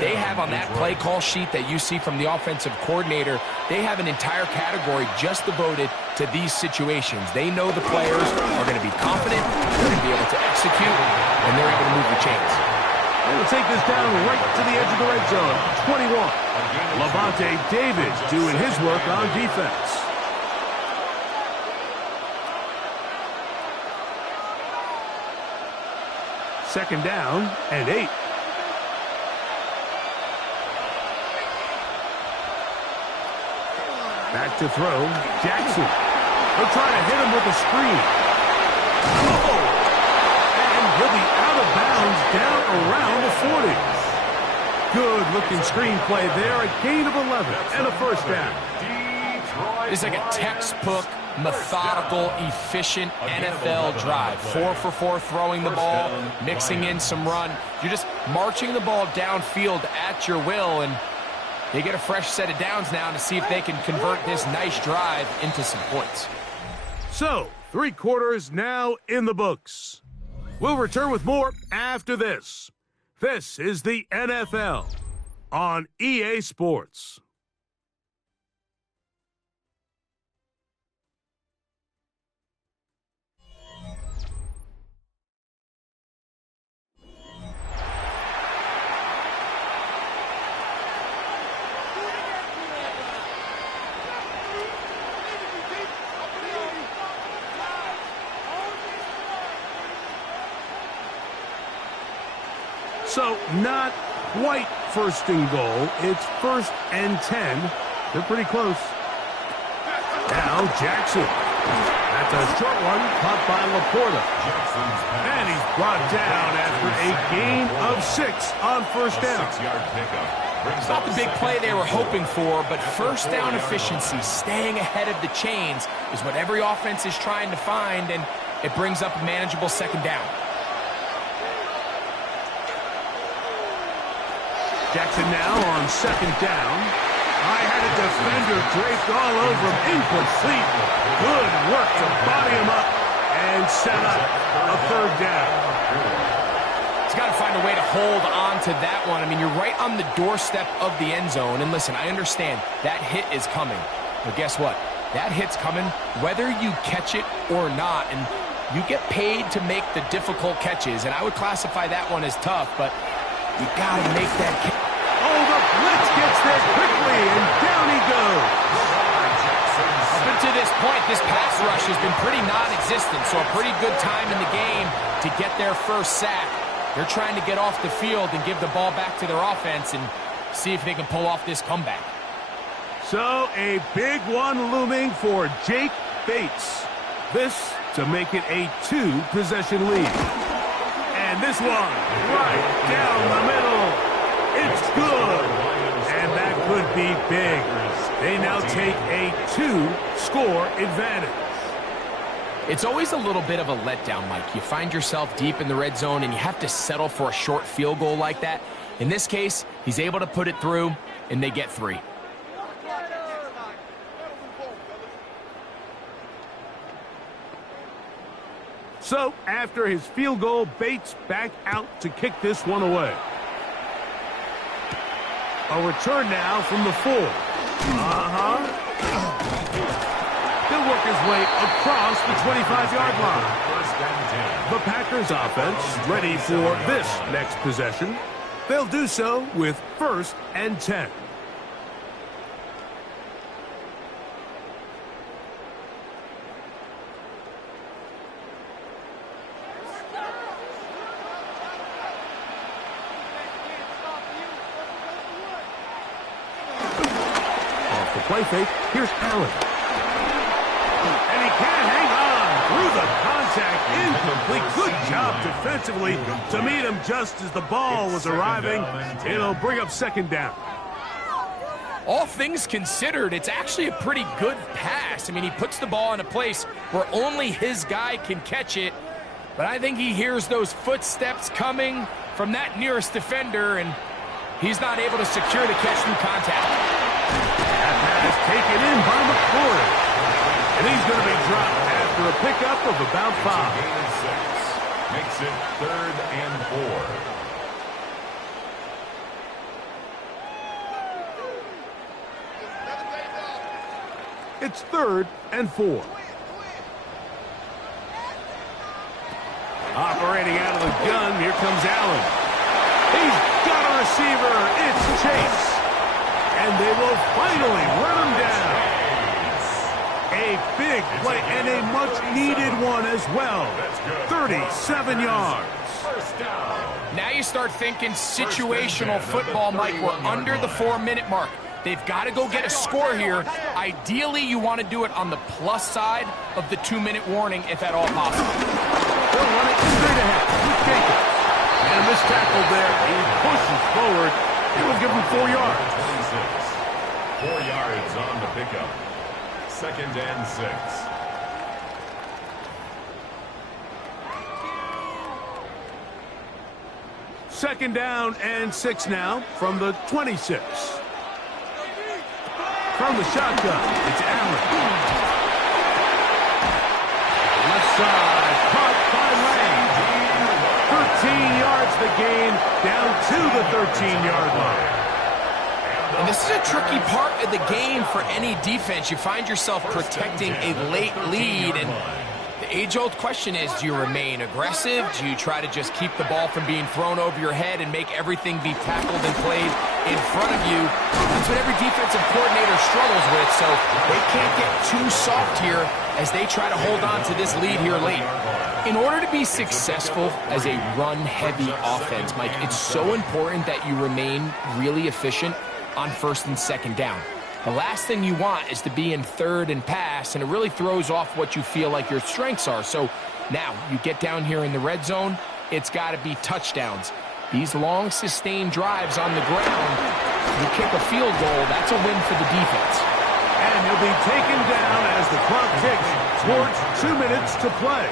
They have on that play call sheet that you see from the offensive coordinator, they have an entire category just devoted to these situations. They know the players are going to be confident, they're going to be able to execute, and they're able to move the chains. They will take this down right to the edge of the red zone, 21. Levante David doing his work on defense. Second down and 8. Back to throw, Jackson. They'll try to hit him with a screen. Oh! And he'll be out of bounds down around the 40. Good-looking screen play there, a gain of 11 and a first down. It's like a textbook, methodical, efficient NFL drive. 4 for 4 throwing the ball, mixing in some run. You're just marching the ball downfield at your will, and they get a fresh set of downs now to see if they can convert this nice drive into some points. So, 3 quarters now in the books. We'll return with more after this. This is the NFL on EA Sports. So, not quite first and goal. It's 1st and 10. They're pretty close. Now, Jackson. That's a short one caught by Laporta. And he's brought down after a gain of 6 on first down. It's not the big play they were hoping for, but first down efficiency, staying ahead of the chains, is what every offense is trying to find, and it brings up a manageable second down. Jackson now on second down. I had a defender draped all over him. Incomplete. Good work to body him up and set up a third down. He's got to find a way to hold on to that one. I mean, you're right on the doorstep of the end zone. And listen, I understand that hit is coming. But guess what? That hit's coming whether you catch it or not. And you get paid to make the difficult catches. And I would classify that one as tough, but you got to make that catch. Oh, the blitz gets there quickly, and down he goes. Up until this point, this pass rush has been pretty non-existent, so a pretty good time in the game to get their first sack. They're trying to get off the field and give the ball back to their offense and see if they can pull off this comeback. So, a big one looming for Jake Bates. This to make it a 2-possession lead. And this one, right down the middle. It's good. And that could be big. They now take a 2-score advantage. It's always a little bit of a letdown, Mike. You find yourself deep in the red zone and you have to settle for a short field goal like that. In this case, he's able to put it through, and they get 3. So, after his field goal, Bates back out to kick this one away. A return now from the 4. He'll work his way across the 25-yard line. The Packers offense ready for this next possession. They'll do so with 1st and 10. Play fake. Here's Allen. And he can't hang on through the contact. Incomplete. Good job defensively to meet him just as the ball was arriving. It'll bring up second down. All things considered, it's actually a pretty good pass. I mean, he puts the ball in a place where only his guy can catch it. But I think he hears those footsteps coming from that nearest defender, and he's not able to secure the catch through contact. That pass taken in by McCoy. And he's going to be dropped after a pickup of about 5. Makes it 3rd and 4. It's 3rd and 4. Operating out of the gun, here comes Allen. He's got a receiver. It's Chase. And they will finally run him down. A big play and a much-needed one as well. 37 yards. Now you start thinking situational football, Mike. We're under the 4-minute mark. They've got to go get a score here. Ideally, you want to do it on the plus side of the 2-minute warning, if at all possible. They'll run it straight ahead with Jacobs. And a missed tackle there. He pushes forward. It will give him 4 yards. 4 yards on the pickup. 2nd and 6. Second down and 6 now from the 26. From the shotgun, it's Allen. Left side, caught by Ray. 13 yards the gain, down to the 13-yard line. And this is a tricky part of the game for any defense. You find yourself protecting a late lead, and the age-old question is, do you remain aggressive? Do you try to just keep the ball from being thrown over your head and make everything be tackled and played in front of you? That's what every defensive coordinator struggles with, so they can't get too soft here as they try to hold on to this lead here late. In order to be successful as a run-heavy offense, Mike, it's so important that you remain really efficient on 1st and 2nd down. The last thing you want is to be in third and pass, and it really throws off what you feel like your strengths are. So now you get down here in the red zone, it's got to be touchdowns. These long, sustained drives on the ground, you kick a field goal, that's a win for the defense. And he'll be taken down as the clock ticks towards 2 minutes to play.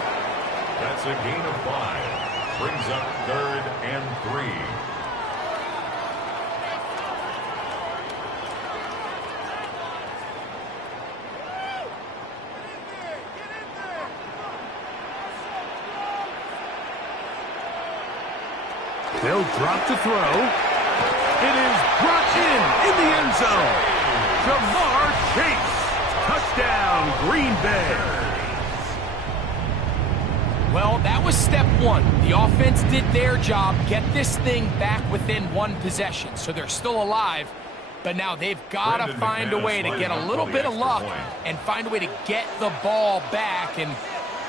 That's a gain of 5. Brings up 3rd and 3. They'll drop to throw. It is brought in the end zone. Ja'Marr Chase. Touchdown, Green Bay. Well, that was step one. The offense did their job, get this thing back within one possession. So they're still alive, but now they've got to find a way to get a little bit of luck and find a way to get the ball back, and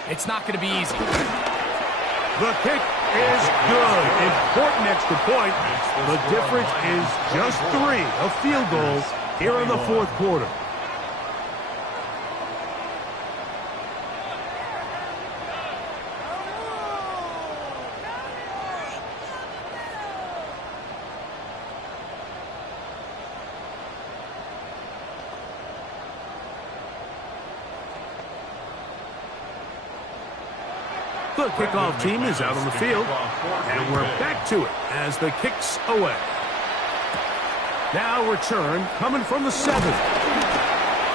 it's not going to be easy. The kick is good. Important extra point. The difference is just 3, a field goal here in the fourth quarter. The kickoff team is out on the field, and we're back to it as the kick's away. Now return coming from the 7.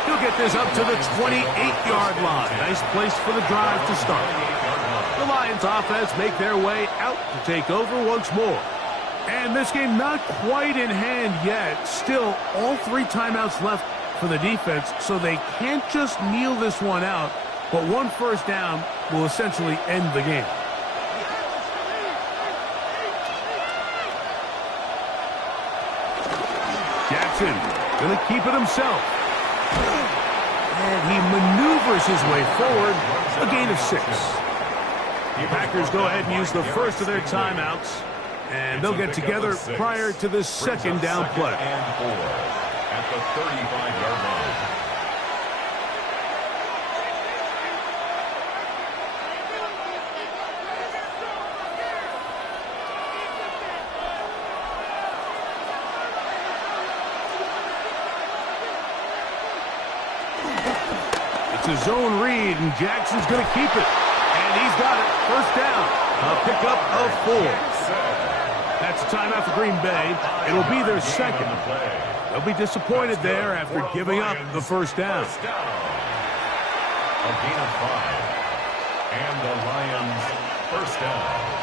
He'll get this up to the 28-yard line. Nice place for the drive to start. The Lions offense make their way out to take over once more. And this game not quite in hand yet. Still, all 3 timeouts left for the defense, so they can't just kneel this one out. But 1 first down will essentially end the game. Jackson going to keep it himself. And he maneuvers his way forward, a gain of 6. The Packers go ahead and use the first of their timeouts, and they'll get together prior to the second down play. And 4 at the 35-yard line. It's a zone read, and Jackson's going to keep it. And he's got it. First down. A pickup of 4. That's a timeout for Green Bay. It'll be their second. They'll be disappointed there after giving up the first down. A gain of 5. And the Lions first down.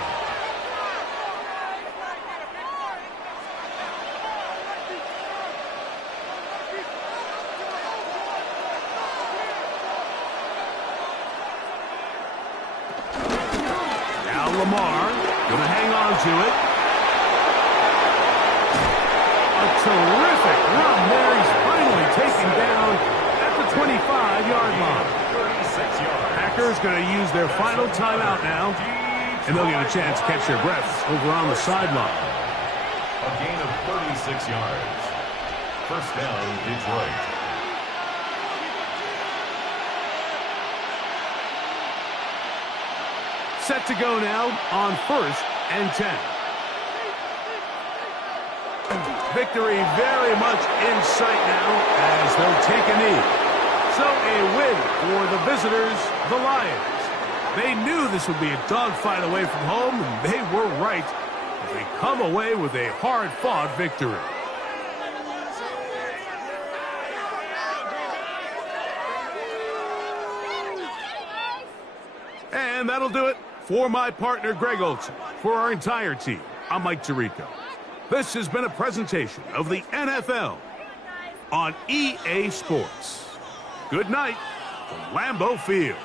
Lamar going to hang on to it. A terrific run there. He's finally taken down at the 25-yard line. Packers going to use their final timeout now, and they'll get a chance to catch their breath over on the sideline. A gain of 36 yards. First down, Detroit. Set to go now on 1st and 10. Victory very much in sight now as they'll take a knee. So a win for the visitors, the Lions. They knew this would be a dogfight away from home, and they were right. They come away with a hard-fought victory. And that'll do it for my partner, Greg Olsen. For our entire team, I'm Mike Tirico. This has been a presentation of the NFL on EA Sports. Good night from Lambeau Field.